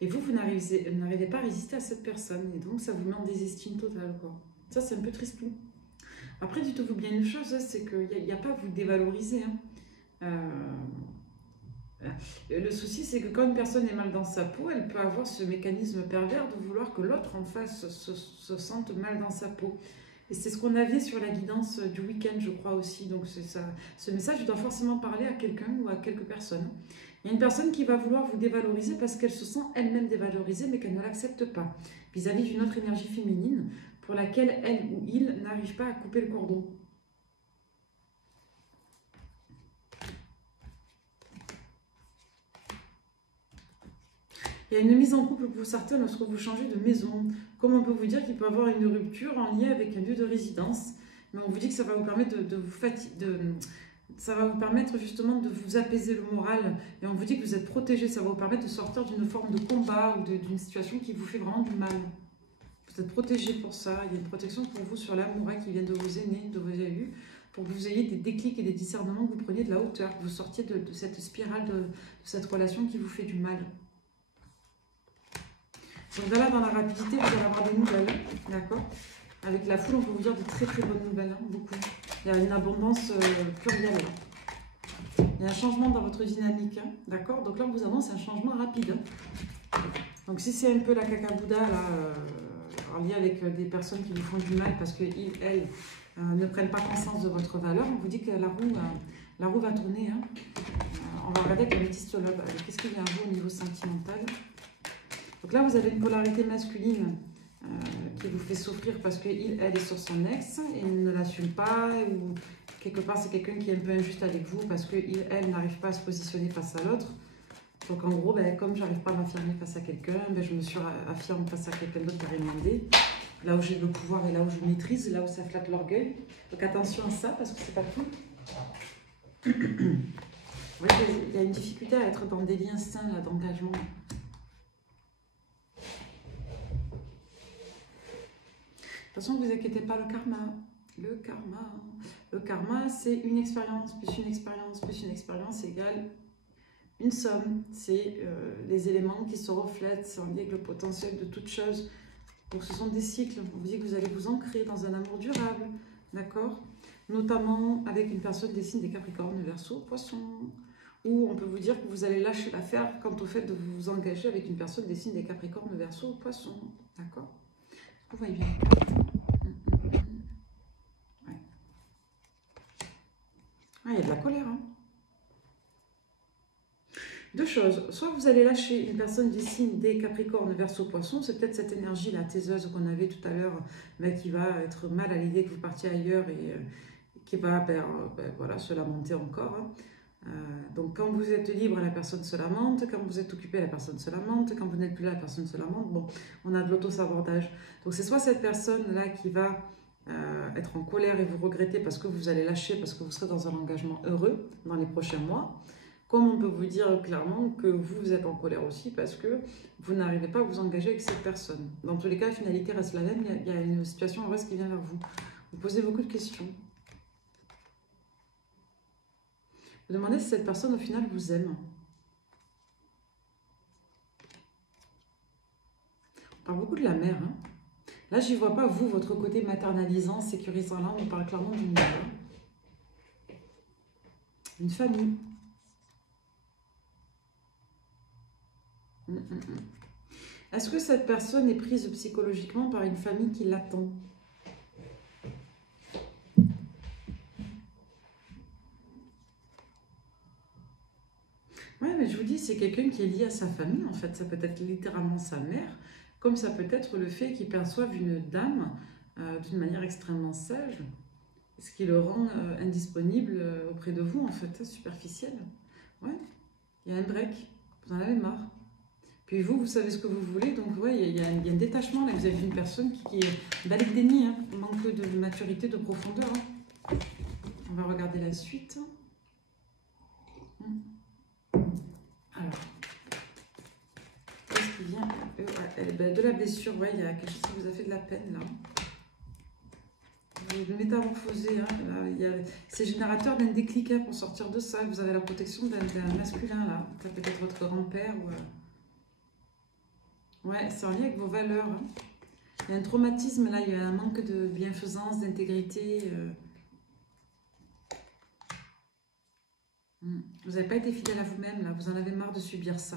Et vous n'arrivez pas à résister à cette personne. Et donc, ça vous met en désestime totale, quoi. Ça, c'est un peu tristou. Après, dites-vous bien une chose, c'est qu'il n'y a pas à vous dévaloriser. Hein. Le souci, c'est que quand une personne est mal dans sa peau, elle peut avoir ce mécanisme pervers de vouloir que l'autre en face se sente mal dans sa peau. Et c'est ce qu'on avait sur la guidance du week-end, je crois aussi. Donc ça, ce message, il doit forcément parler à quelqu'un ou à quelques personnes. Il y a une personne qui va vouloir vous dévaloriser parce qu'elle se sent elle-même dévalorisée, mais qu'elle ne l'accepte pas, vis-à-vis d'une autre énergie féminine pour laquelle elle ou il n'arrive pas à couper le cordon. Il y a une mise en couple pour certains lorsque vous changez de maison. Comme on peut vous dire qu'il peut y avoir une rupture en lien avec un lieu de résidence. Mais on vous dit que ça va vous permettre ça va vous permettre justement de vous apaiser le moral. Et on vous dit que vous êtes protégé. Ça va vous permettre de sortir d'une forme de combat ou d'une situation qui vous fait vraiment du mal. Vous êtes protégé pour ça. Il y a une protection pour vous sur l'amour qui vient de vos aînés, de vos élus, pour que vous ayez des déclics et des discernements, que vous preniez de la hauteur, que vous sortiez de cette spirale, de cette relation qui vous fait du mal. Donc là, dans la rapidité, vous allez avoir des nouvelles, d'accord? Avec la foule, on peut vous dire de très très bonnes nouvelles, hein, beaucoup. Il y a une abondance plurielle. Il y a un changement dans votre dynamique, hein, d'accord? Donc là, on vous annonce un changement rapide. Donc si c'est un peu la cacabouda, là, en lien avec des personnes qui vous font du mal parce qu'elles, elles, ne prennent pas conscience de votre valeur, on vous dit que la roue va tourner. Hein. On va regarder avec le métistologue. Qu'est-ce qu'il y a à vous au niveau sentimental? Donc là, vous avez une polarité masculine qui vous fait souffrir parce qu'elle est sur son ex et ne l'assume pas, ou quelque part, c'est quelqu'un qui est un peu injuste avec vous parce qu'elle n'arrive pas à se positionner face à l'autre. Donc en gros, comme je n'arrive pas à m'affirmer face à quelqu'un, je me affirme face à quelqu'un d'autre qui a demandé. Là où j'ai le pouvoir et là où je maîtrise, là où ça flatte l'orgueil. Donc attention à ça parce que c'est pas tout. Oui, il y a une difficulté à être dans des liens sains d'engagement. De toute façon, ne vous inquiétez pas, le karma. Le karma, c'est une expérience, plus une expérience, plus une expérience égale une somme. C'est les éléments qui se reflètent, c'est en lien avec le potentiel de toute chose. Donc ce sont des cycles. On vous dit que vous allez vous ancrer dans un amour durable, d'accord? Notamment avec une personne des signes des Capricornes, Verseau, Poissons. Ou on peut vous dire que vous allez lâcher l'affaire quant au fait de vous engager avec une personne des signes des Capricornes, Verseau, Poissons, d'accord? Vous voyez bien. Ouais. Ah, il y a de la colère. Hein. Deux choses. Soit vous allez lâcher une personne du signe des Capricornes, Verseau, Poissons. C'est peut-être cette énergie, la taiseuse qu'on avait tout à l'heure, qui va être mal à l'idée que vous partiez ailleurs et qui va voilà, se lamenter encore. Hein. Donc quand vous êtes libre, la personne se lamente. Quand vous êtes occupé, la personne se lamente. Quand vous n'êtes plus là, la personne se lamente. Bon, on a de l'auto-sabordage. Donc c'est soit cette personne-là qui va être en colère et vous regretter parce que vous allez lâcher, parce que vous serez dans un engagement heureux dans les prochains mois. Comme on peut vous dire clairement que vous êtes en colère aussi parce que vous n'arrivez pas à vous engager avec cette personne. Dans tous les cas, la finalité reste la même. Il y a une situation heureuse qui vient vers vous. Vous posez beaucoup de questions. Vous demandez si cette personne, au final, vous aime. On parle beaucoup de la mère. Hein. Là, je n'y vois pas, vous, votre côté maternalisant, sécurisant. Là, on parle clairement d'une mère. Une famille. Est-ce que cette personne est prise psychologiquement par une famille qui l'attend? Ouais, mais je vous dis, c'est quelqu'un qui est lié à sa famille, en fait. Ça peut être littéralement sa mère, comme ça peut être le fait qu'il perçoive une dame d'une manière extrêmement sage, ce qui le rend indisponible auprès de vous, en fait, superficiel. Ouais, il y a un break, vous en avez marre. Puis vous, vous savez ce que vous voulez, donc ouais, il y a un détachement, là, vous avez une personne qui est dans le déni, hein, manque de maturité, de profondeur. Hein. On va regarder la suite. Alors, qu'est-ce qui vient de la blessure, ouais, il y a quelque chose qui vous a fait de la peine, là. Vous métamorphosez, hein, c'est générateur d'un déclic hein, pour sortir de ça. Vous avez la protection d'un masculin, là. Ça peut être votre grand-père ou... Ouais, c'est en lien avec vos valeurs. Hein. Il y a un traumatisme, là, il y a un manque de bienfaisance, d'intégrité. Vous n'avez pas été fidèle à vous-même, là. Vous en avez marre de subir ça.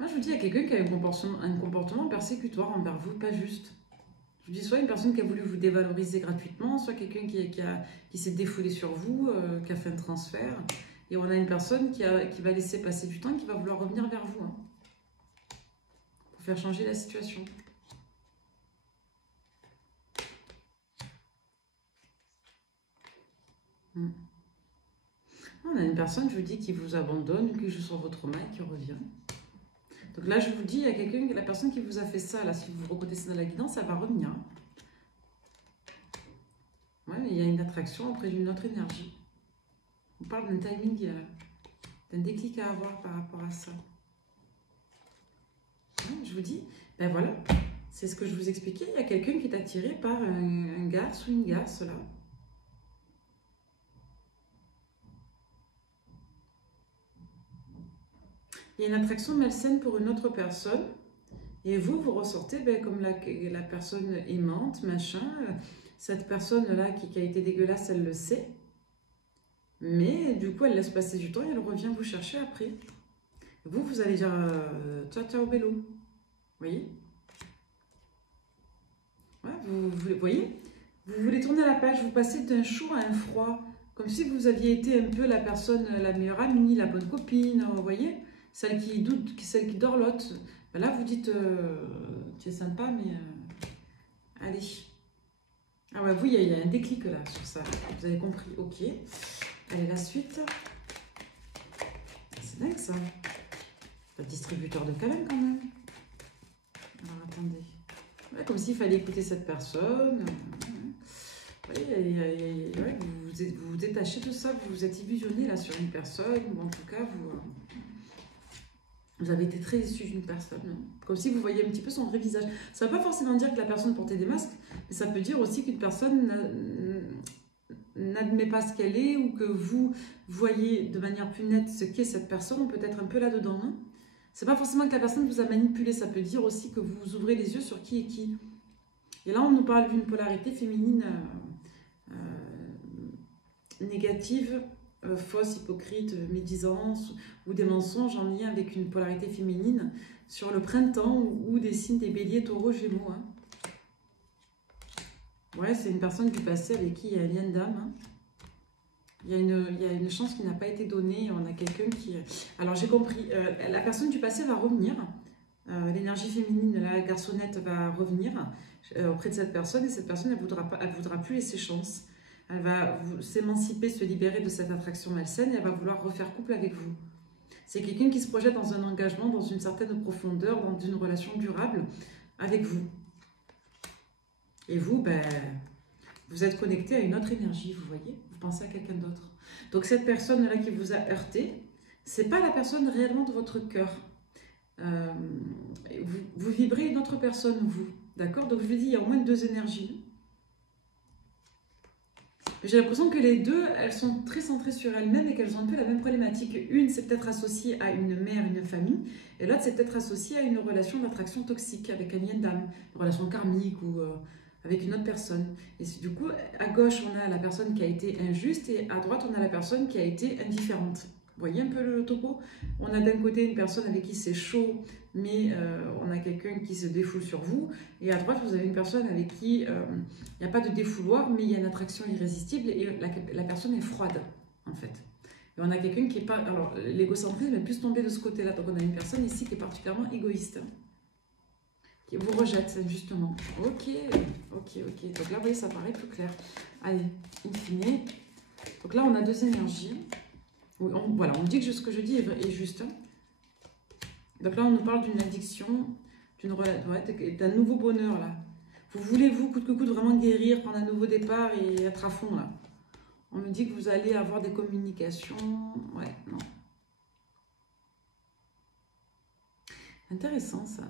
Moi, je vous dis, il y a quelqu'un qui a un comportement persécutoire envers vous, pas juste. Je vous dis, soit une personne qui a voulu vous dévaloriser gratuitement, soit quelqu'un qui s'est défoulé sur vous, qui a fait un transfert. Et on a une personne qui va laisser passer du temps, qui va vouloir revenir vers vous. Hein. Faire changer la situation. On a une personne, je vous dis, qui vous abandonne, qui joue sur votre main et qui revient. Donc là, je vous dis, il y a quelqu'un, la personne qui vous a fait ça, là, si vous vous reconnaissez dans la guidance, elle va revenir. Ouais, mais il y a une attraction auprès d'une autre énergie. On parle d'un timing, d'un déclic à avoir par rapport à ça. Je vous dis, ben voilà, c'est ce que je vous expliquais. Il y a quelqu'un qui est attiré par un garce ou une garce, là. Il y a une attraction malsaine pour une autre personne. Et vous, vous ressortez ben, comme la personne aimante, machin. Cette personne-là qui a été dégueulasse, elle le sait. Mais du coup, elle laisse passer du temps et elle revient vous chercher après. Vous, vous allez dire ciao, ciao, bello. Vous voyez? Ouais, vous voyez? Vous voulez tourner la page, vous passez d'un chaud à un froid. Comme si vous aviez été un peu la personne, la meilleure amie, la bonne copine, vous voyez? Celle qui doute, celle qui dorlote. Ben là, vous dites, tu es sympa, mais allez. Ah ouais, vous, il y a un déclic là sur ça. Vous avez compris, ok. Allez, la suite. C'est dingue ça. Pas distributeur de câlins quand même. Alors attendez. Ouais, comme s'il fallait écouter cette personne. Ouais, vous vous détachez de ça, vous vous êtes illusionné là sur une personne, ou en tout cas vous avez été très déçu d'une personne. Hein. Comme si vous voyez un petit peu son vrai visage. Ça ne veut pas forcément dire que la personne portait des masques, mais ça peut dire aussi qu'une personne n'admet pas ce qu'elle est, ou que vous voyez de manière plus nette ce qu'est cette personne, on peut être un peu là-dedans. Hein. C'est pas forcément que la personne vous a manipulé, ça peut dire aussi que vous ouvrez les yeux sur qui est qui. Et là, on nous parle d'une polarité féminine négative, fausse, hypocrite, médisance, ou des mensonges en lien avec une polarité féminine sur le printemps ou des signes des béliers, taureaux, gémeaux. Hein. Ouais, c'est une personne du passé avec qui il y a un lien d'âme. Hein. Il y a une chance qui n'a pas été donnée. On a quelqu'un qui... Alors, j'ai compris. La personne du passé va revenir. L'énergie féminine, la garçonnette, va revenir auprès de cette personne. Et cette personne, elle voudra plus laisser chance. Elle va s'émanciper, se libérer de cette attraction malsaine. Et elle va vouloir refaire couple avec vous. C'est quelqu'un qui se projette dans un engagement, dans une certaine profondeur, dans une relation durable avec vous. Et vous, ben... vous êtes connecté à une autre énergie, vous voyez? Vous pensez à quelqu'un d'autre. Donc cette personne-là qui vous a heurté, c'est pas la personne réellement de votre cœur. Vous vibrez une autre personne, vous. D'accord? Donc je vous dis, il y a au moins deux énergies. J'ai l'impression que les deux, elles sont très centrées sur elles-mêmes et qu'elles ont un peu la même problématique. Une, c'est peut-être associée à une mère, une famille, et l'autre, c'est peut-être associé à une relation d'attraction toxique avec un lien d'âme, une relation karmique ou avec une autre personne. Et du coup, à gauche, on a la personne qui a été injuste et à droite, on a la personne qui a été indifférente. Vous voyez un peu le topo? On a d'un côté une personne avec qui c'est chaud, mais on a quelqu'un qui se défoule sur vous. Et à droite, vous avez une personne avec qui il n'y a pas de défouloir, mais il y a une attraction irrésistible et la personne est froide, en fait. Et on a quelqu'un qui est pas... Alors, l'égocentrisme est plus tombé de ce côté-là. Donc, on a une personne ici qui est particulièrement égoïste, qui vous rejette, justement. Ok, ok, ok. Donc là, vous voyez, ça paraît plus clair. Allez, in fine. Donc là, on a deux énergies. Voilà, on dit que ce que je dis est juste. Donc là, on nous parle d'une addiction, d'un nouveau bonheur, là. Vous voulez, vous, coûte que coûte, vraiment guérir, prendre un nouveau départ et être à fond, là. On me dit que vous allez avoir des communications. Ouais, non. Intéressant, ça.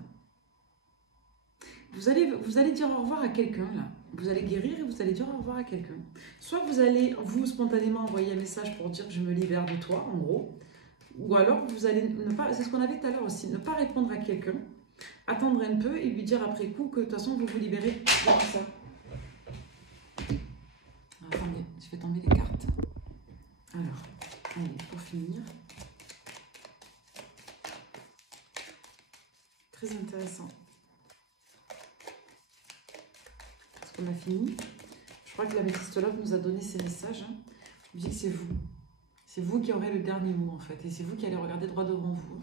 Vous allez dire au revoir à quelqu'un, là. Vous allez guérir et vous allez dire au revoir à quelqu'un. Soit vous allez, vous, spontanément, envoyer un message pour dire que je me libère de toi, en gros. Ou alors, vous allez ne pas... C'est ce qu'on avait tout à l'heure aussi. Ne pas répondre à quelqu'un. Attendre un peu et lui dire après coup que de toute façon, vous vous libérez de ça. Attendez, je vais tomber les cartes. Alors, allez, pour finir. Très intéressant. On a fini. Je crois que la métistologue nous a donné ces messages. Je vous dis que c'est vous. C'est vous qui aurez le dernier mot, en fait. Et c'est vous qui allez regarder droit devant vous.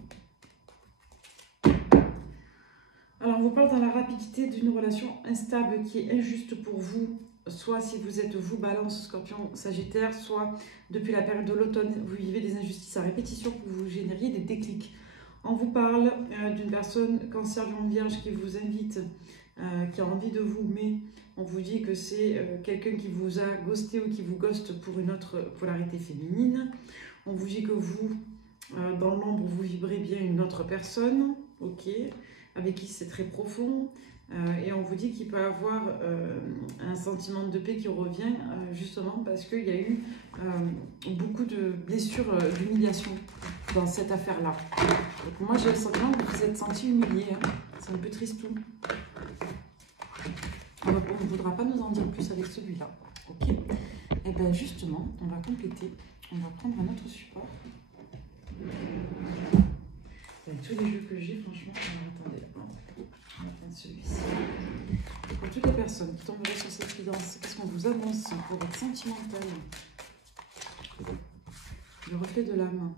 Alors, on vous parle dans la rapidité d'une relation instable qui est injuste pour vous. Soit si vous êtes vous, Balance, Scorpion, Sagittaire, soit depuis la période de l'automne, vous vivez des injustices à répétition pour que vous génériez des déclics. On vous parle d'une personne, Cancer, Lion, Vierge, qui vous invite, qui a envie de vous, mais on vous dit que c'est quelqu'un qui vous a ghosté ou qui vous ghoste pour une autre polarité féminine. On vous dit que vous, dans l'ombre, vous vibrez bien une autre personne, ok, avec qui c'est très profond. Et on vous dit qu'il peut avoir un sentiment de paix qui revient justement parce qu'il y a eu beaucoup de blessures, d'humiliation dans cette affaire-là. Donc moi j'ai le sentiment que vous vous êtes senti humilié, hein. C'est un peu tristou. On ne voudra pas nous en dire plus avec celui-là. Ok. Et bien justement, on va compléter. On va prendre un autre support. Avec tous les jeux que j'ai, franchement, attendez. On va prendre celui-ci. Pour toutes les personnes qui tomberaient sur cette guidance, qu'est-ce qu'on vous annonce pour votre sentimental? Le reflet de l'âme.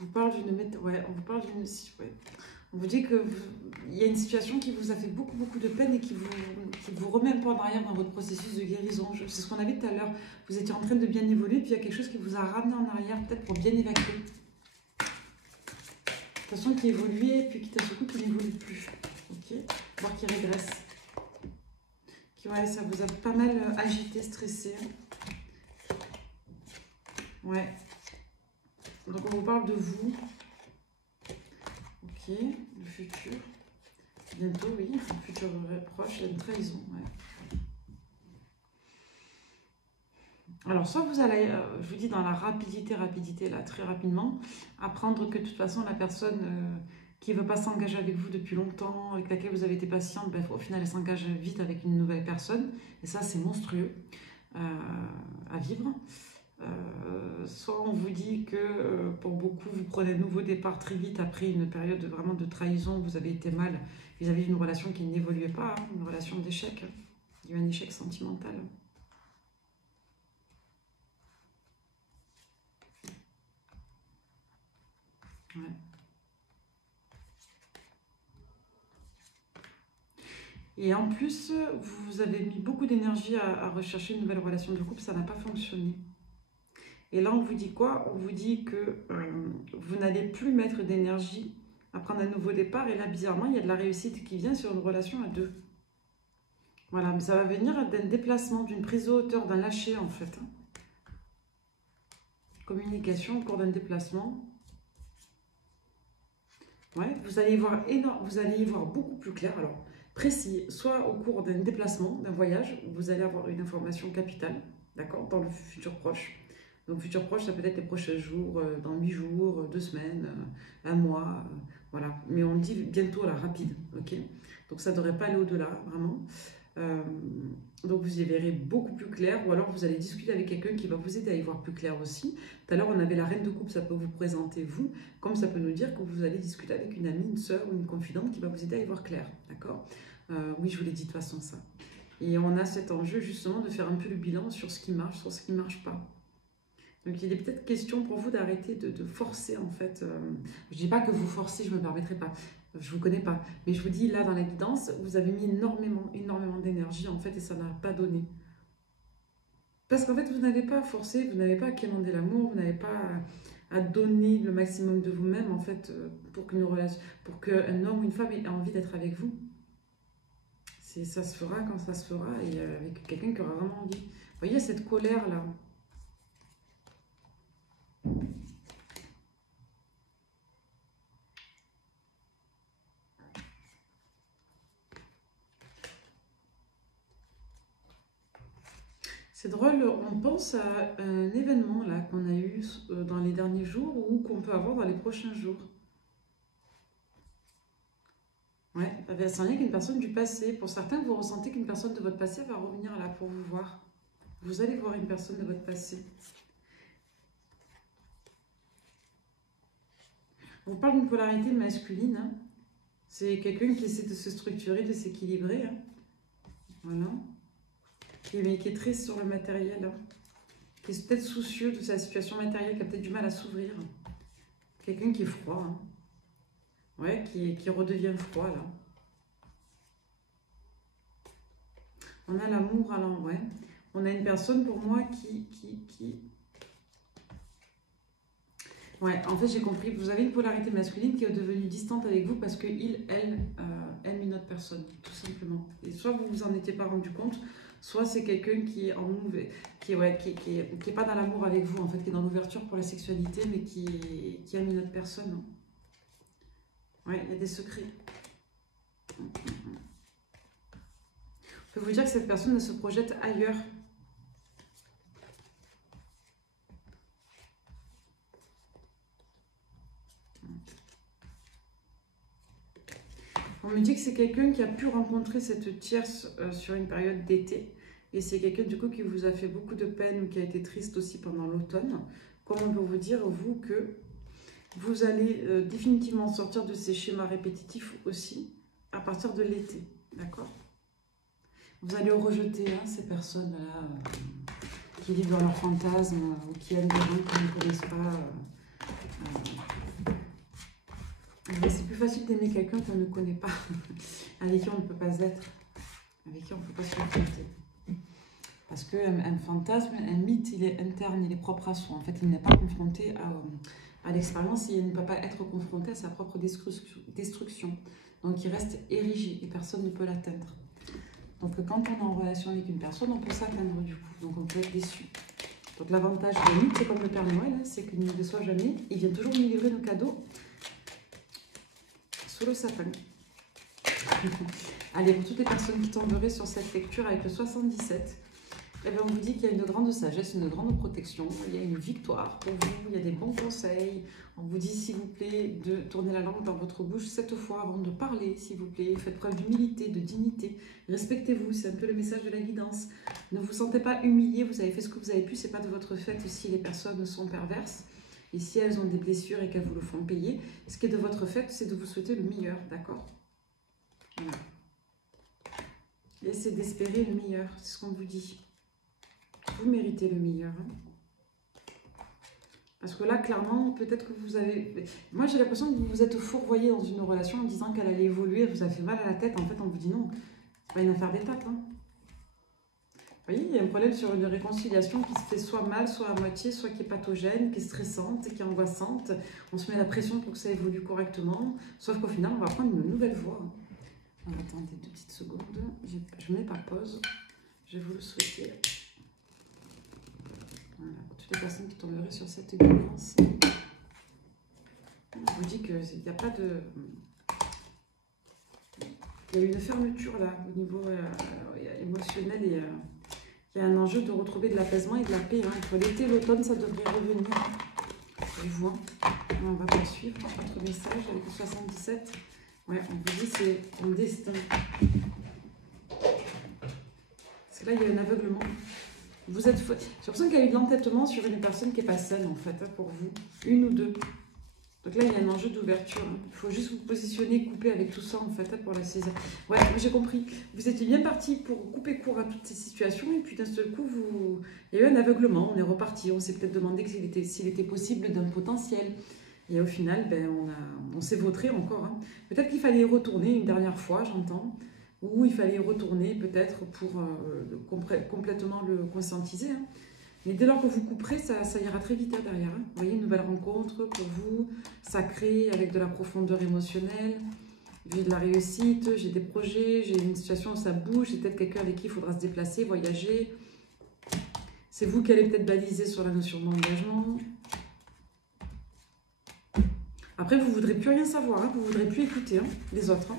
On vous parle d'une... Ouais, on vous parle d'une... Ouais. On vous dit qu'il y a une situation qui vous a fait beaucoup de peine et qui vous remet un peu en arrière dans votre processus de guérison. C'est ce qu'on avait tout à l'heure. Vous étiez en train de bien évoluer, puis il y a quelque chose qui vous a ramené en arrière, peut-être pour bien évacuer. De toute façon, qui évoluait, puis qui d'un seul coup, qui n'évolue plus. Ok, voire qui régresse. Ouais, ça vous a pas mal agité, stressé. Ouais. Donc, on vous parle de vous. Ok, le futur. Bientôt, oui, le futur proche, il y a une trahison. Ouais. Alors, soit vous allez, je vous dis dans la rapidité, là, très rapidement, apprendre que de toute façon, la personne qui ne veut pas s'engager avec vous depuis longtemps, avec laquelle vous avez été patiente, ben, au final, elle s'engage vite avec une nouvelle personne. Et ça, c'est monstrueux à vivre. Soit on vous dit que pour beaucoup, vous prenez un nouveau départ très vite après une période vraiment de trahison, vous avez été mal vis-à-vis d'une relation qui n'évoluait pas, hein, une relation d'échec, il y a eu un échec sentimental. Ouais. Et en plus, vous avez mis beaucoup d'énergie à rechercher une nouvelle relation de couple, ça n'a pas fonctionné. Et là, on vous dit quoi? On vous dit que vous n'allez plus mettre d'énergie à prendre un nouveau départ. Et là, bizarrement, il y a de la réussite qui vient sur une relation à deux. Voilà, mais ça va venir d'un déplacement, d'une prise de hauteur, d'un lâcher, en fait. Communication au cours d'un déplacement. Ouais, vous allez y voir vous allez y voir beaucoup plus clair. Alors, précis, soit au cours d'un déplacement, d'un voyage, où vous allez avoir une information capitale. d'accord, dans le futur proche. Donc futur proche, ça peut être les prochains jours, dans 8 jours, 2 semaines, un mois, voilà. Mais on dit bientôt, là, rapide, ok? Donc ça ne devrait pas aller au-delà, vraiment. Euh, donc vous y verrez beaucoup plus clair, ou alors vous allez discuter avec quelqu'un qui va vous aider à y voir plus clair aussi. Tout à l'heure, on avait la reine de coupe, ça peut vous présenter vous, comme ça peut nous dire que vous allez discuter avec une amie, une sœur ou une confidente qui va vous aider à y voir clair, d'accord? Oui, je vous l'ai dit de toute façon ça. Et on a cet enjeu justement de faire un peu le bilan sur ce qui marche, sur ce qui ne marche pas. Donc il est peut-être question pour vous d'arrêter de forcer en fait. Je ne dis pas que vous forcez, je ne me permettrai pas. Je ne vous connais pas. Mais je vous dis là dans la guidance, vous avez mis énormément, énormément d'énergie en fait et ça n'a pas donné. Parce qu'en fait vous n'avez pas à forcer, vous n'avez pas à quémander l'amour, vous n'avez pas à donner le maximum de vous-même en fait pour qu'une relation, pour qu'un homme ou une femme ait envie d'être avec vous. Ça se fera quand ça se fera et avec quelqu'un qui aura vraiment envie. Vous voyez cette colère là. C'est drôle, on pense à un événement là qu'on a eu dans les derniers jours ou qu'on peut avoir dans les prochains jours. Ouais, c'est rien qu'une personne du passé. Pour certains, vous ressentez qu'une personne de votre passé va revenir là pour vous voir. Vous allez voir une personne de votre passé. On parle d'une polarité masculine. Hein. C'est quelqu'un qui essaie de se structurer, de s'équilibrer. Hein. Voilà. Qui est très sur le matériel. Hein. Qui est peut-être soucieux de sa situation matérielle, qui a peut-être du mal à s'ouvrir. Quelqu'un qui est froid. Hein. Ouais, qui redevient froid là. On a l'amour à l'envers. Ouais. On a une personne pour moi qui... Ouais, en fait j'ai compris. Vous avez une polarité masculine qui est devenue distante avec vous parce qu'il, elle, aime une autre personne, tout simplement. Et soit vous vous en étiez pas rendu compte, soit c'est quelqu'un qui est en move, qui est pas dans l'amour avec vous, en fait, qui est dans l'ouverture pour la sexualité, mais qui aime une autre personne. Ouais, il y a des secrets. Je peux vous dire que cette personne, elle se projette ailleurs. On me dit que c'est quelqu'un qui a pu rencontrer cette tierce sur une période d'été. Et c'est quelqu'un du coup qui vous a fait beaucoup de peine ou qui a été triste aussi pendant l'automne. Comment on peut vous dire, vous, que vous allez définitivement sortir de ces schémas répétitifs aussi à partir de l'été. D'accord? Vous allez rejeter hein, ces personnes-là qui vivent dans leurs fantasmes ou qui aiment des gens qui ne connaissent pas. C'est plus facile d'aimer quelqu'un qu'on ne connaît pas, avec qui on ne peut pas être, avec qui on ne peut pas se confronter. Parce qu'un fantasme, un mythe, il est interne, il est propre à soi. En fait, il n'est pas confronté à l'expérience et il ne peut pas être confronté à sa propre destruction. Donc, il reste érigé et personne ne peut l'atteindre. Donc, quand on est en relation avec une personne, on peut s'atteindre du coup. Donc, on peut être déçu. Donc, l'avantage des mythes, c'est comme le Père Noël, hein, c'est qu'il ne nous déçoit jamais. Il vient toujours nous livrer nos cadeaux sous le sapin. Allez, pour toutes les personnes qui tomberaient sur cette lecture avec le 77, eh bien, on vous dit qu'il y a une grande sagesse, une grande protection, il y a une victoire pour vous, il y a des bons conseils. On vous dit, s'il vous plaît, de tourner la langue dans votre bouche 7 fois avant de parler, s'il vous plaît. Faites preuve d'humilité, de dignité. Respectez-vous, c'est un peu le message de la guidance. Ne vous sentez pas humilié, vous avez fait ce que vous avez pu, c'est pas de votre fait si les personnes sont perverses. Et si elles ont des blessures et qu'elles vous le font payer, ce qui est de votre fait, c'est de vous souhaiter le meilleur, d'accord? Voilà. Laissez d'espérer le meilleur, c'est ce qu'on vous dit. Vous méritez le meilleur. Hein. Parce que là, clairement, peut-être que vous avez... Moi, j'ai l'impression que vous vous êtes fourvoyé dans une relation en disant qu'elle allait évoluer, elle vous a fait mal à la tête. En fait, on vous dit non. C'est pas une affaire d'étape. Hein. Vous voyez, il y a un problème sur une réconciliation qui se fait soit mal, soit à moitié, soit qui est pathogène, qui est stressante, qui est angoissante. On se met la pression pour que ça évolue correctement. Sauf qu'au final, on va prendre une nouvelle voie. Alors, attendez 2 petites secondes. Je mets pas pause. Je vais vous le souhaiter. Voilà, pour toutes les personnes qui tomberaient sur cette guidance. Je vous dis qu'il n'y a pas de... Il y a une fermeture là, au niveau émotionnel et Il y a un enjeu de retrouver de l'apaisement et de la paix. Hein. Entre l'été et l'automne, ça devrait revenir. Je vois. On va poursuivre votre message avec le 77. Ouais, on vous dit c'est un destin. Parce que là, il y a un aveuglement. Vous êtes... J'ai l'impression qu'il y a eu de l'entêtement sur une personne qui n'est pas saine, en fait, hein, pour vous. Une ou deux. Donc là, il y a un enjeu d'ouverture. Hein. Il faut juste vous positionner, couper avec tout ça, en fait, hein, pour la saisir. Ouais, j'ai compris. Vous étiez bien parti pour couper court à toutes ces situations. Et puis, d'un seul coup, il y a eu un aveuglement. On est reparti. On s'est peut-être demandé s'il était possible d'un potentiel. Et au final, ben, on s'est vautré encore. Hein. Peut-être qu'il fallait y retourner une dernière fois, j'entends. Ou il fallait y retourner peut-être pour complètement le conscientiser. Hein. Mais dès lors que vous couperez, ça ira très vite hein, derrière. Hein. Vous voyez, une nouvelle rencontre pour vous, sacrée, avec de la profondeur émotionnelle. J'ai de la réussite, j'ai des projets, j'ai une situation où ça bouge, j'ai peut-être quelqu'un avec qui il faudra se déplacer, voyager. C'est vous qui allez peut-être baliser sur la notion d'engagement. Après, vous ne voudrez plus rien savoir, hein, vous ne voudrez plus écouter hein, les autres. Hein.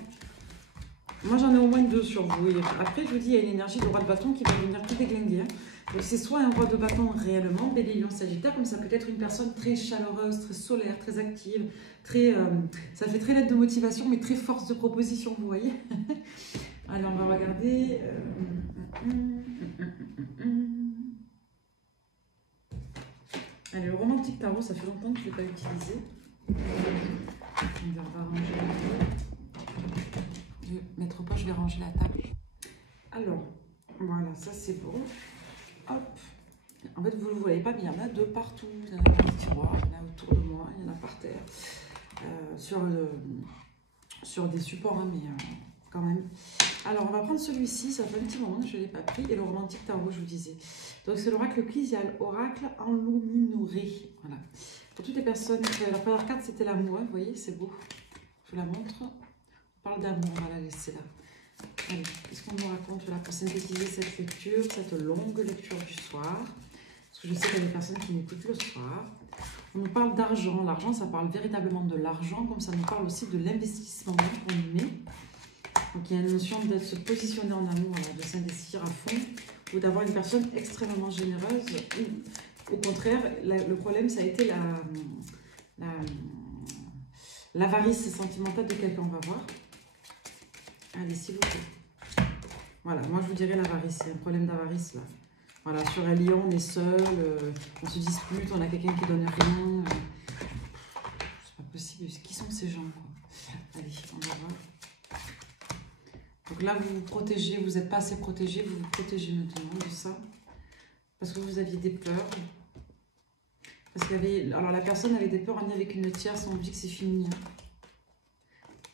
Moi, j'en ai au moins 2 sur vous. Et après, je vous dis, il y a une énergie de roi de bâton qui va venir tout déglinguer. Hein. Donc, c'est soit un roi de bâton réellement, Bélier, Lion, Sagittaire, comme ça peut être une personne très chaleureuse, très solaire, très active, très, ça fait très lettre de motivation, mais très force de proposition, vous voyez. Allez, on va regarder. Allez, le romantique tarot, ça fait longtemps que je ne l'ai pas utilisé. On va ranger la table. Je vais mettre au pot, je vais ranger la table. Alors, voilà, ça c'est bon. Hop. En fait, vous ne le voyez pas, mais il y en a de partout. Il y en a dans les tiroirs, il y en a autour de moi, il y en a par terre. Sur des supports, hein, mais quand même. Alors, on va prendre celui-ci. Ça fait un petit moment que je ne l'ai pas pris. Et le romantique tarot, je vous disais. Donc, c'est l'oracle Ecclésial, oracle enluminoré. Voilà. Pour toutes les personnes, la première carte, c'était l'amour. Vous voyez, c'est beau. Je vous la montre. On parle d'amour, on va la laisser là. Allez, qu'est-ce qu'on nous raconte là pour synthétiser cette lecture, cette longue lecture du soir? Parce que je sais qu'il y a des personnes qui m'écoutent le soir. On nous parle d'argent. L'argent, ça parle véritablement de l'argent, comme ça nous parle aussi de l'investissement qu'on y met. Donc, il y a une notion de se positionner en amour, voilà, de s'investir à fond, ou d'avoir une personne extrêmement généreuse. Ou, au contraire, le problème, ça a été l'avarice sentimentale de quelqu'un, on va voir. Allez, s'il vous plaît. Voilà, moi je vous dirais l'avarice, il y a un problème d'avarice là. Voilà, sur un lion, on est seul, on se dispute, on a quelqu'un qui donne rien. C'est pas possible, qui sont ces gens quoi? Allez, on va voir. Donc là, vous vous protégez, vous n'êtes pas assez protégé, vous vous protégez maintenant de ça. Parce que vous aviez des peurs. Parce qu'il y avait, alors la personne avait des peurs en lien avec une tierce, on dit que c'est fini. Hein.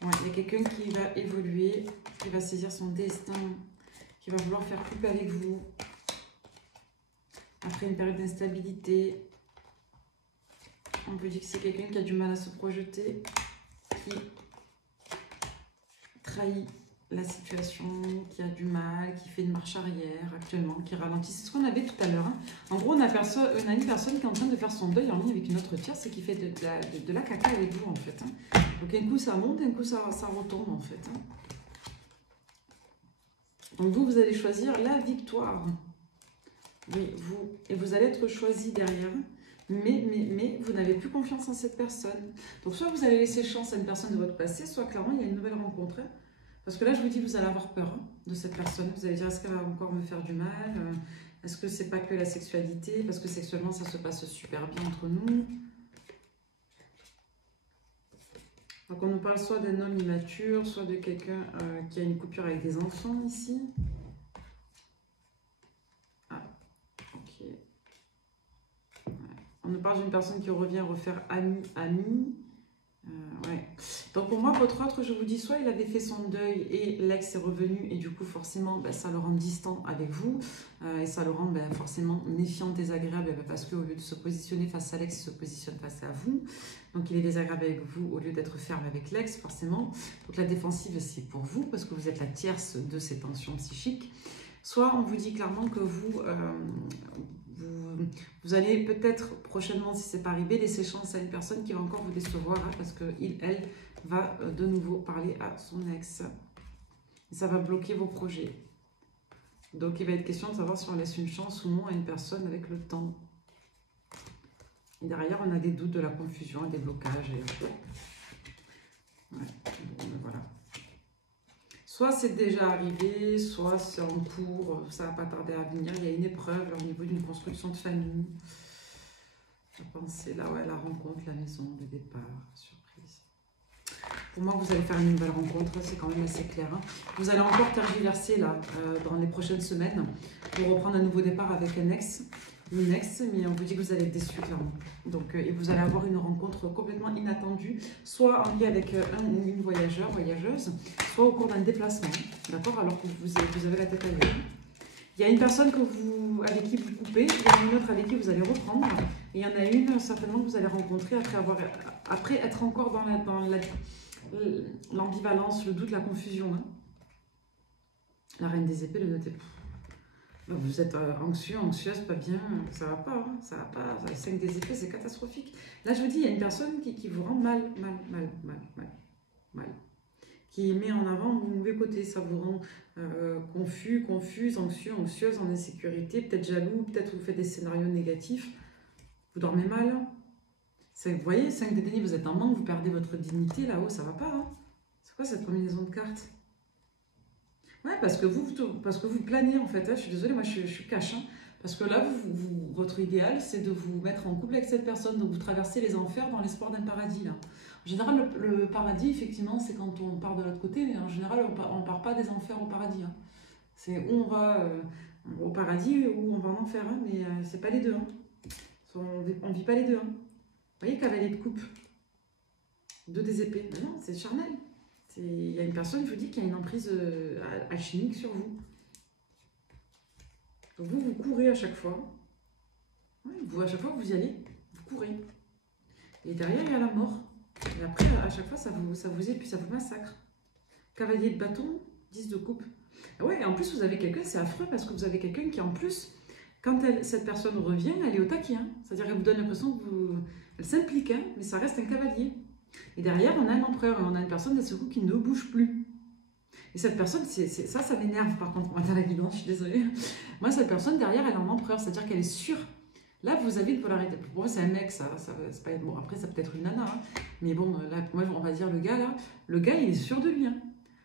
Ouais, il y a quelqu'un qui va évoluer, qui va saisir son destin, qui va vouloir faire couple avec vous. Après une période d'instabilité, on peut dire que c'est quelqu'un qui a du mal à se projeter, qui trahit la situation, qui a du mal, qui fait une marche arrière actuellement, qui ralentit. C'est ce qu'on avait tout à l'heure. Hein. En gros, on a une personne qui est en train de faire son deuil en lien avec une autre tierce et qui fait de la caca avec vous en fait. Hein. Donc un coup ça monte, un coup ça retombe en fait. Hein. Donc vous allez choisir la victoire. Oui, et vous allez être choisi derrière. Mais vous n'avez plus confiance en cette personne. Donc soit vous allez laisser chance à une personne de votre passé, soit clairement il y a une nouvelle rencontre. Parce que là, je vous dis, vous allez avoir peur hein, de cette personne. Vous allez dire, est-ce qu'elle va encore me faire du mal? Est-ce que c'est pas que la sexualité? Parce que sexuellement, ça se passe super bien entre nous. Donc, on nous parle soit d'un homme immature, soit de quelqu'un qui a une coupure avec des enfants ici. Ah, ok. Ouais. On nous parle d'une personne qui revient refaire ami. Ouais. Donc pour moi, votre autre, je vous dis, soit il avait fait son deuil et l'ex est revenu et du coup forcément ben, ça le rend distant avec vous et ça le rend ben, forcément méfiant, désagréable parce qu'au lieu de se positionner face à l'ex, il se positionne face à vous. Donc il est désagréable avec vous au lieu d'être ferme avec l'ex forcément. Donc la défensive c'est pour vous parce que vous êtes la tierce de ces tensions psychiques. Soit on vous dit clairement que vous allez peut-être prochainement, si ce n'est pas arrivé, laisser chance à une personne qui va encore vous décevoir hein, parce qu'elle va de nouveau parler à son ex. Et ça va bloquer vos projets. Donc il va être question de savoir si on laisse une chance ou non à une personne avec le temps. Et derrière, on a des doutes, de la confusion, des blocages. Et... ouais. Bon, voilà. Soit c'est déjà arrivé, soit c'est en cours, ça va pas tarder à venir. Il y a une épreuve là, au niveau d'une construction de famille. Je pensais là, ouais, la rencontre, la maison, le départ, surprise. Pour moi, vous allez faire une nouvelle rencontre, c'est quand même assez clair. Hein. Vous allez encore tergiverser là, dans les prochaines semaines, pour reprendre un nouveau départ avec un ex, une ex, mais on vous dit que vous allez être déçus clairement. Donc, et vous allez avoir une rencontre complètement inattendue, soit en lien avec une voyageur, voyageuse, soit au cours d'un déplacement, d'accord, alors que vous avez la tête ailleurs. Il y a une personne avec qui vous coupez, il y en a une autre avec qui vous allez reprendre, et il y en a une certainement que vous allez rencontrer après être encore dans l'ambivalence, le doute, la confusion. Hein. La reine des épées, le notez. Vous êtes anxieux, anxieuse, pas bien, ça va pas, hein, ça va pas. Le 5 des épées, c'est catastrophique. Là, je vous dis, il y a une personne qui vous rend mal. Qui met en avant le mauvais côté, ça vous rend confus, confuse, anxieux, anxieuse, en insécurité, peut-être jaloux, peut-être vous faites des scénarios négatifs, vous dormez mal. Vous voyez, 5 des deniers, vous êtes en manque, vous perdez votre dignité, là-haut, ça va pas. Hein. C'est quoi cette combinaison de cartes? Ouais, parce que vous planez en fait, hein. Je suis désolée, moi je suis cash. Hein. Parce que là, votre idéal, c'est de vous mettre en couple avec cette personne, donc vous traversez les enfers dans l'espoir d'un paradis. Là. En général, le paradis, effectivement, c'est quand on part de l'autre côté, mais en général, on ne part pas des enfers au paradis. Hein. C'est où on va au paradis ou on va en enfer, hein, mais c'est pas les deux. Hein. On ne vit pas les deux. Hein. Vous voyez, cavalier de coupe, 2 des épées. Mais non, c'est charnel. Il y a une personne, je vous dis, qui a une emprise alchimique sur vous. Donc vous courez à chaque fois. Ouais, à chaque fois que vous y allez, vous courez. Et derrière, il y a la mort. Et après, à chaque fois, ça vous épuise, ça vous massacre. Cavalier de bâton, 10 de coupe. Et ouais, et en plus, vous avez quelqu'un, c'est affreux, parce que vous avez quelqu'un qui, en plus, quand cette personne revient, elle est au taquet. Hein. C'est-à-dire qu'elle vous donne l'impression qu'elle s'implique, hein, mais ça reste un cavalier. Et derrière, on a un empereur, et on a une personne, de ce coup, qui ne bouge plus. Et cette personne, ça m'énerve, par contre, on va dire la guidance, je suis désolée. Moi, cette personne, derrière, elle est en empereur, c'est-à-dire qu'elle est sûre. Là, vous avez une polarité. Pour moi, c'est un mec, ça c'est pas... Bon, après, ça peut être une nana, hein. Mais bon, là, moi, on va dire le gars, il est sûr de lui. Hein.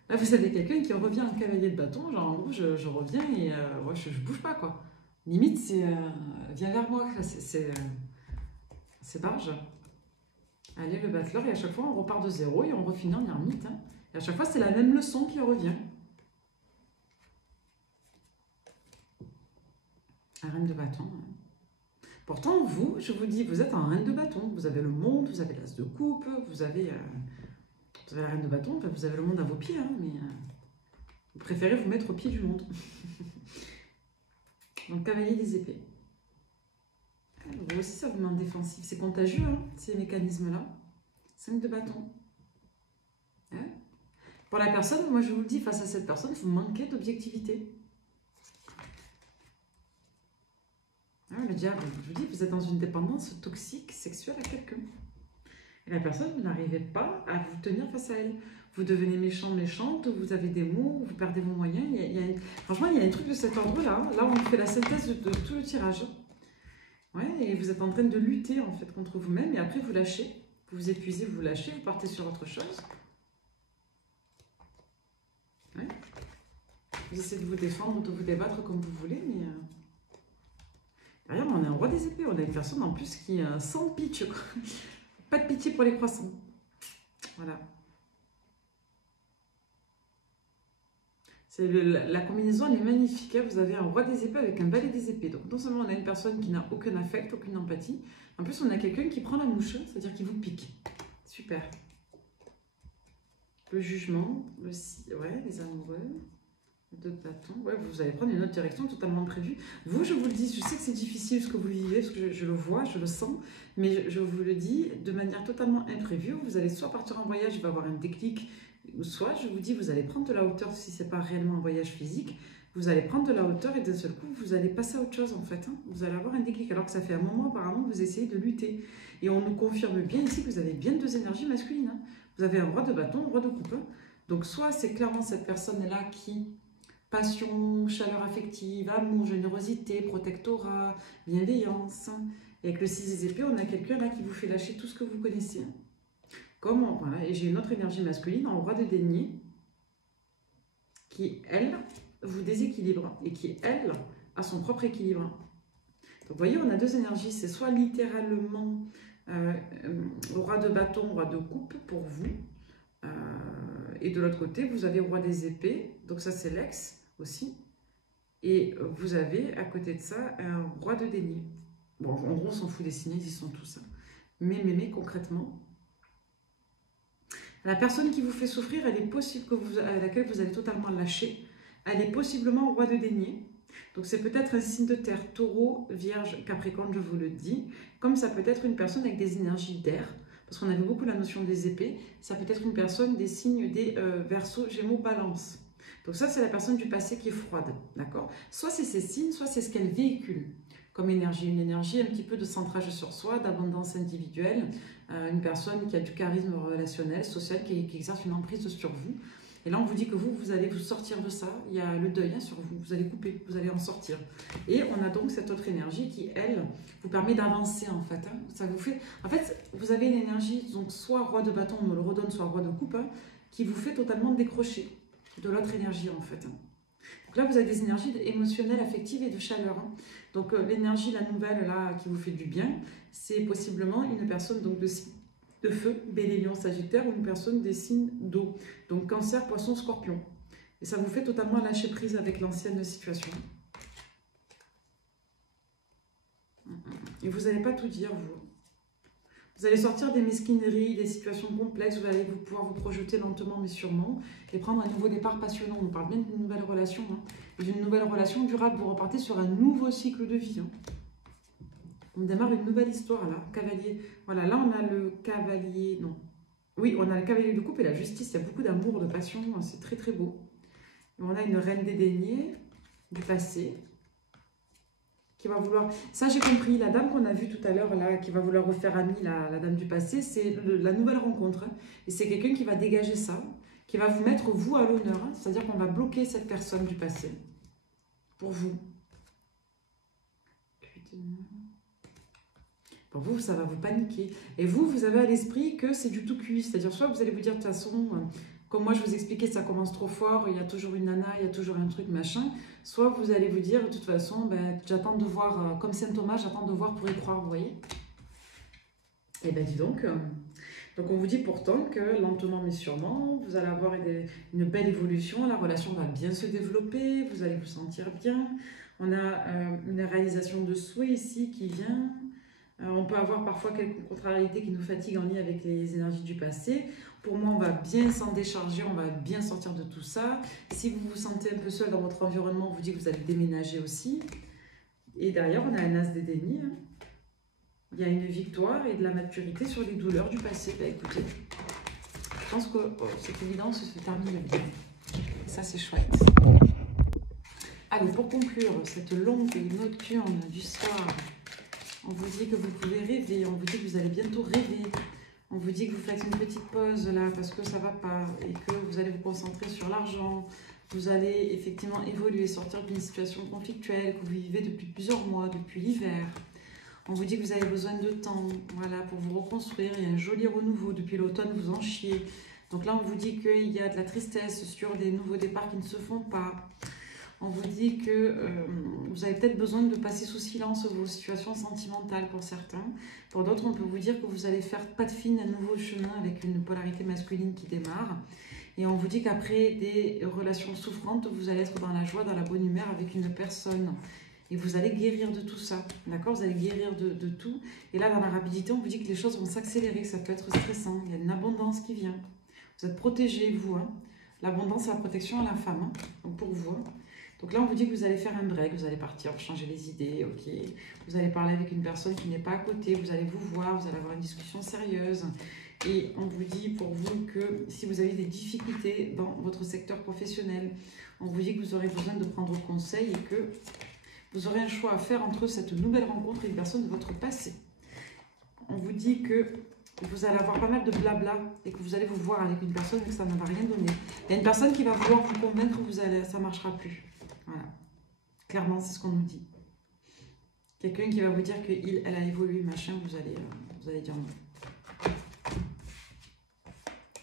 Là, vous avez quelqu'un qui revient en cavalier de bâton, genre, en gros, je reviens et ouais, je bouge pas, quoi. Limite, c'est... viens vers moi, c'est barge. Allez, le battleur, et à chaque fois, on repart de zéro et on refinit en ermite. Hein. Et à chaque fois, c'est la même leçon qui revient. La reine de bâton. Hein. Pourtant, vous, je vous dis, vous êtes en reine de bâton. Vous avez le monde, vous avez l'as de coupe, vous avez la reine de bâton, vous avez le monde à vos pieds, hein, mais vous préférez vous mettre au pied du monde. Donc, cavalier des épées. Vous aussi, ça vous met en défensif. C'est contagieux, hein, ces mécanismes-là. 5 de bâton. Hein. Pour la personne, moi, je vous le dis, face à cette personne, vous manquez d'objectivité. Le diable, je vous dis, vous êtes dans une dépendance toxique, sexuelle à quelqu'un. Et la personne, vous n'arrivez pas à vous tenir face à elle. Vous devenez méchant, méchante, vous avez des mots, vous perdez vos moyens. Franchement, il y a un truc de cet ordre-là. Là, on fait la synthèse de tout le tirage. Ouais, et vous êtes en train de lutter, en fait, contre vous-même. Et après, vous lâchez. Vous vous épuisez, vous lâchez, vous partez sur autre chose. Ouais. Vous essayez de vous défendre, de vous débattre comme vous voulez, mais... Derrière, on a un roi des épées, on a une personne en plus qui est sans pitch, quoi. Pas de pitié pour les croissants. Voilà. La combinaison, elle est magnifique. Hein. Vous avez un roi des épées avec un valet des épées. Donc non seulement on a une personne qui n'a aucun affect, aucune empathie, en plus on a quelqu'un qui prend la mouche, c'est-à-dire qui vous pique. Super. Le jugement, ouais, les amoureux. 2 de bâton. Ouais, vous allez prendre une autre direction totalement prévue. Vous, je vous le dis, je sais que c'est difficile ce que vous vivez, parce que je le vois, je le sens, mais je vous le dis de manière totalement imprévue. Vous allez soit partir en voyage, il va y avoir un déclic, ou soit, je vous dis, vous allez prendre de la hauteur si ce n'est pas réellement un voyage physique. Vous allez prendre de la hauteur et d'un seul coup, vous allez passer à autre chose en fait. Hein. Vous allez avoir un déclic, alors que ça fait un moment apparemment que vous essayez de lutter. Et on nous confirme bien ici que vous avez bien 2 énergies masculines. Hein. Vous avez un roi de bâton, un roi de coupe. Donc soit c'est clairement cette personne-là qui... passion, chaleur affective, amour, générosité, protectorat, bienveillance. Et avec le 6 des épées, on a quelqu'un là qui vous fait lâcher tout ce que vous connaissez. Comment, voilà. Et j'ai une autre énergie masculine en roi de denier qui, elle, vous déséquilibre et qui, elle, a son propre équilibre. Donc, vous voyez, on a deux énergies. C'est soit littéralement roi de bâton, roi de coupe pour vous. Et de l'autre côté, vous avez roi des épées. Donc ça, c'est l'ex aussi. Et vous avez, à côté de ça, un roi de denier. Bon, en gros, on s'en fout des signes, ils sont tous. Mais concrètement, la personne qui vous fait souffrir, elle est possible à laquelle vous allez totalement lâcher. Elle est possiblement roi de denier. Donc c'est peut-être un signe de terre, taureau, vierge, capricorne, je vous le dis. Comme ça peut être une personne avec des énergies d'air, parce qu'on avait beaucoup la notion des épées. Ça peut être une personne des signes des Verseaux, Gémeaux, Balance. Donc ça, c'est la personne du passé qui est froide, d'accord? Soit c'est ses signes, soit c'est ce qu'elle véhicule comme énergie. Une énergie un petit peu de centrage sur soi, d'abondance individuelle. Une personne qui a du charisme relationnel, social, qui exerce une emprise sur vous. Et là, on vous dit que vous allez vous sortir de ça. Il y a le deuil sur vous. Vous allez couper, vous allez en sortir. Et on a donc cette autre énergie qui, elle, vous permet d'avancer, en fait. Ça vous fait... En fait, vous avez une énergie, donc soit roi de bâton, on me le redonne, soit roi de coupe, qui vous fait totalement décrocher de l'autre énergie, en fait. Donc là, vous avez des énergies émotionnelles, affectives et de chaleur. Donc l'énergie, la nouvelle, là, qui vous fait du bien, c'est possiblement une personne donc, de feu, Bélier, Lion, Sagittaire, ou une personne des signes d'eau. Donc Cancer, Poisson, Scorpion. Et ça vous fait totalement lâcher prise avec l'ancienne situation. Et vous n'allez pas tout dire, vous. Vous allez sortir des mesquineries, des situations complexes, vous allez pouvoir vous projeter lentement mais sûrement et prendre un nouveau départ passionnant. On parle bien d'une nouvelle relation, d'une nouvelle relation durable. Vous repartez sur un nouveau cycle de vie. On démarre une nouvelle histoire là, cavalier. Voilà, là on a le cavalier, non. Oui, on a le cavalier de coupe et la justice, il y a beaucoup d'amour, de passion, c'est très très beau. Et on a une reine des deniers du passé. Qui va vouloir... Ça, j'ai compris. La dame qu'on a vue tout à l'heure, là, qui va vouloir refaire amie, la dame du passé, c'est la nouvelle rencontre. Et c'est quelqu'un qui va dégager ça, qui va vous mettre, vous, à l'honneur. C'est-à-dire qu'on va bloquer cette personne du passé. Pour vous. Pour vous, ça va vous paniquer. Et vous, vous avez à l'esprit que c'est du tout cuit. C'est-à-dire, soit vous allez vous dire, de toute façon... Comme moi, je vous expliquais, ça commence trop fort, il y a toujours une nana, il y a toujours un truc, machin. Soit vous allez vous dire, de toute façon, ben, j'attends de voir, comme Saint Thomas, j'attends de voir pour y croire, vous voyez. Et ben dis donc. Donc on vous dit pourtant que lentement mais sûrement, vous allez avoir une belle évolution, la relation va bien se développer, vous allez vous sentir bien. On a une réalisation de souhait ici qui vient. On peut avoir parfois quelques contrariétés qui nous fatiguent en lien avec les énergies du passé. Pour moi, on va bien s'en décharger, on va bien sortir de tout ça. Si vous vous sentez un peu seul dans votre environnement, on vous dit que vous allez déménager aussi. Et derrière, on a un as des dénis. Il y a une victoire et de la maturité sur les douleurs du passé. Bah, écoutez, je pense que cette évidence se termine bien. Et ça, c'est chouette. Allez, pour conclure cette longue nocturne du soir, on vous dit que vous pouvez rêver, on vous dit que vous allez bientôt rêver. On vous dit que vous faites une petite pause là parce que ça ne va pas et que vous allez vous concentrer sur l'argent. Vous allez effectivement évoluer, sortir d'une situation conflictuelle que vous vivez depuis plusieurs mois, depuis l'hiver. On vous dit que vous avez besoin de temps, voilà, pour vous reconstruire. Il y a un joli renouveau. Depuis l'automne, vous en chiez. Donc là, on vous dit qu'il y a de la tristesse sur des nouveaux départs qui ne se font pas. On vous dit que vous avez peut-être besoin de passer sous silence vos situations sentimentales pour certains. Pour d'autres, on peut vous dire que vous allez faire pas de fine un nouveau chemin avec une polarité masculine qui démarre. Et on vous dit qu'après des relations souffrantes, vous allez être dans la joie, dans la bonne humeur avec une personne. Et vous allez guérir de tout ça, d'accord? Vous allez guérir de tout. Et là, dans la rapidité, on vous dit que les choses vont s'accélérer, que ça peut être stressant. Il y a une abondance qui vient. Vous êtes protégés, vous. L'abondance et la protection à la femme, donc pour vous. Donc là, on vous dit que vous allez faire un break, vous allez partir, changer les idées, ok. Vous allez parler avec une personne qui n'est pas à côté, vous allez vous voir, vous allez avoir une discussion sérieuse. Et on vous dit pour vous que si vous avez des difficultés dans votre secteur professionnel, on vous dit que vous aurez besoin de prendre conseil et que vous aurez un choix à faire entre cette nouvelle rencontre et une personne de votre passé. On vous dit que et vous allez avoir pas mal de blabla et que vous allez vous voir avec une personne et que ça ne va rien donner. Il y a une personne qui va vouloir vous convaincre que ça ne marchera plus. Voilà. Clairement, c'est ce qu'on nous dit. Quelqu'un qui va vous dire qu'elle a évolué, machin, vous allez dire non.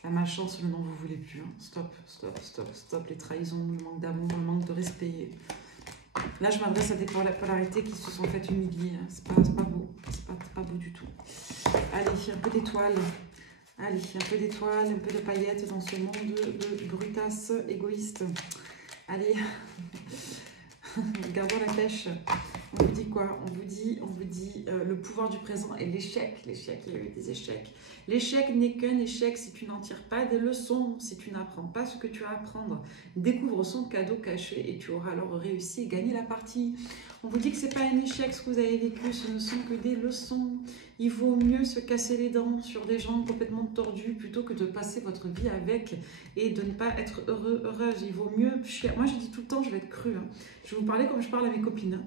La malchance, le non, vous voulez plus. Hein. Stop, stop, stop, stop. Les trahisons, le manque d'amour, le manque de respect. Là, je m'adresse à des polarités qui se sont faites humilier. Hein. C'est pas beau. C'est pas beau du tout. Allez, un peu d'étoiles. Allez, un peu d'étoiles, un peu de paillettes dans ce monde de brutasses égoïstes. Allez, gardons la pêche. On vous dit quoi? On vous dit le pouvoir du présent et l'échec. L'échec, il y a eu des échecs. L'échec n'est qu'un échec si tu n'en tires pas des leçons, si tu n'apprends pas ce que tu as à apprendre. Découvre son cadeau caché et tu auras alors réussi et gagné la partie. On vous dit que ce n'est pas un échec ce que vous avez vécu, ce ne sont que des leçons. Il vaut mieux se casser les dents sur des gens complètement tordus plutôt que de passer votre vie avec et de ne pas être heureuse. Il vaut mieux chialer. Moi, je dis tout le temps, je vais être crue. Hein. Je vais vous parler comme je parle à mes copines. Hein.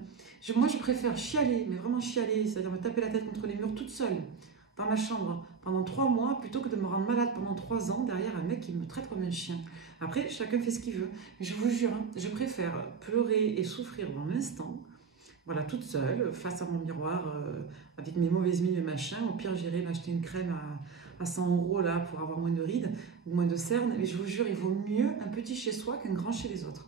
Moi, je préfère chialer, mais vraiment chialer, c'est-à-dire me taper la tête contre les murs toute seule, dans ma chambre, pendant 3 mois, plutôt que de me rendre malade pendant 3 ans derrière un mec qui me traite comme un chien. Après, chacun fait ce qu'il veut. Mais je vous jure, hein, je préfère pleurer et souffrir dans l'instant, voilà, toute seule, face à mon miroir, avec mes mauvaises mines et machin. Au pire, j'irai m'acheter une crème à 100 € là, pour avoir moins de rides, ou moins de cernes. Mais je vous jure, il vaut mieux un petit chez soi qu'un grand chez les autres.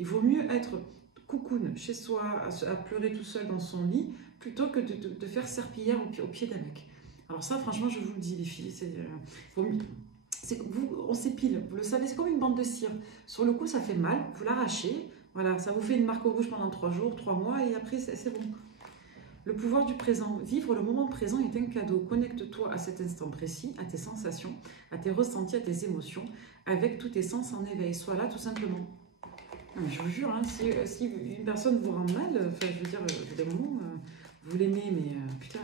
Il vaut mieux être coucoune chez soi, à pleurer tout seul dans son lit, plutôt que de faire serpillière au pied d'un mec. Alors ça, franchement, je vous le dis, les filles, on s'épile, vous le savez, c'est comme une bande de cire. Sur le coup, ça fait mal, vous l'arrachez, voilà, ça vous fait une marque rouge pendant 3 jours, 3 mois, et après, c'est bon. Le pouvoir du présent. Vivre le moment présent est un cadeau. Connecte-toi à cet instant précis, à tes sensations, à tes ressentis, à tes émotions, avec tous tes sens en éveil. Sois là, tout simplement. Je vous jure, hein, si une personne vous rend mal, enfin, je veux dire, des moments, vous l'aimez, mais putain,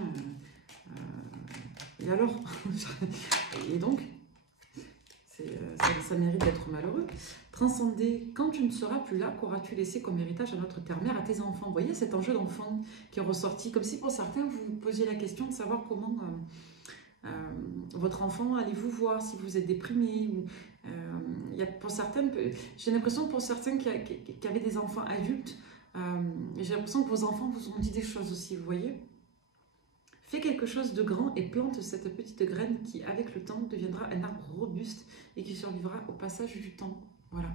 et alors? Et donc, ça mérite d'être malheureux. Transcender, quand tu ne seras plus là, qu'auras-tu laissé comme héritage à notre terre-mère, à tes enfants? Vous voyez cet enjeu d'enfant qui est ressorti, comme si pour certains, vous vous posiez la question de savoir comment votre enfant, allez-vous voir si vous êtes déprimé ou... il y a pour certaines, j'ai l'impression que pour certains qui avaient des enfants adultes, j'ai l'impression que vos enfants vous ont dit des choses aussi, vous voyez. Fais quelque chose de grand et plante cette petite graine qui, avec le temps, deviendra un arbre robuste et qui survivra au passage du temps. Voilà.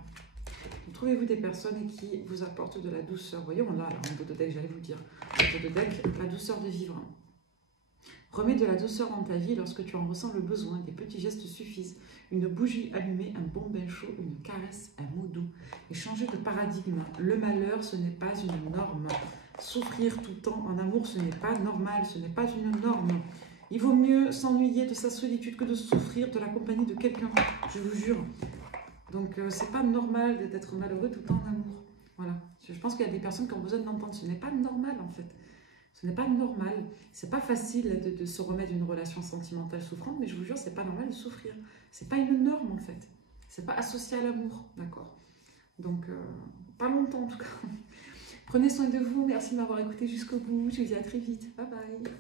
Trouvez-vous des personnes qui vous apportent de la douceur. Vous voyez, on l'a là, en dos de deck, j'allais vous dire. En dos de deck, la douceur de vivre. Remets de la douceur dans ta vie lorsque tu en ressens le besoin. Des petits gestes suffisent. Une bougie allumée, un bon bain chaud, une caresse, un mot doux. Et changer de paradigme. Le malheur, ce n'est pas une norme. Souffrir tout le temps en amour, ce n'est pas normal, ce n'est pas une norme. Il vaut mieux s'ennuyer de sa solitude que de souffrir de la compagnie de quelqu'un, je vous jure. Donc, c'est pas normal d'être malheureux tout le temps en amour. Voilà. Je pense qu'il y a des personnes qui ont besoin d'entendre. Ce n'est pas normal, en fait. Ce n'est pas normal. C'est pas facile de se remettre d'une relation sentimentale souffrante, mais je vous jure, c'est pas normal de souffrir. C'est pas une norme, en fait. C'est pas associé à l'amour, d'accord? Donc, pas longtemps, en tout cas. Prenez soin de vous. Merci de m'avoir écouté jusqu'au bout. Je vous dis à très vite. Bye bye.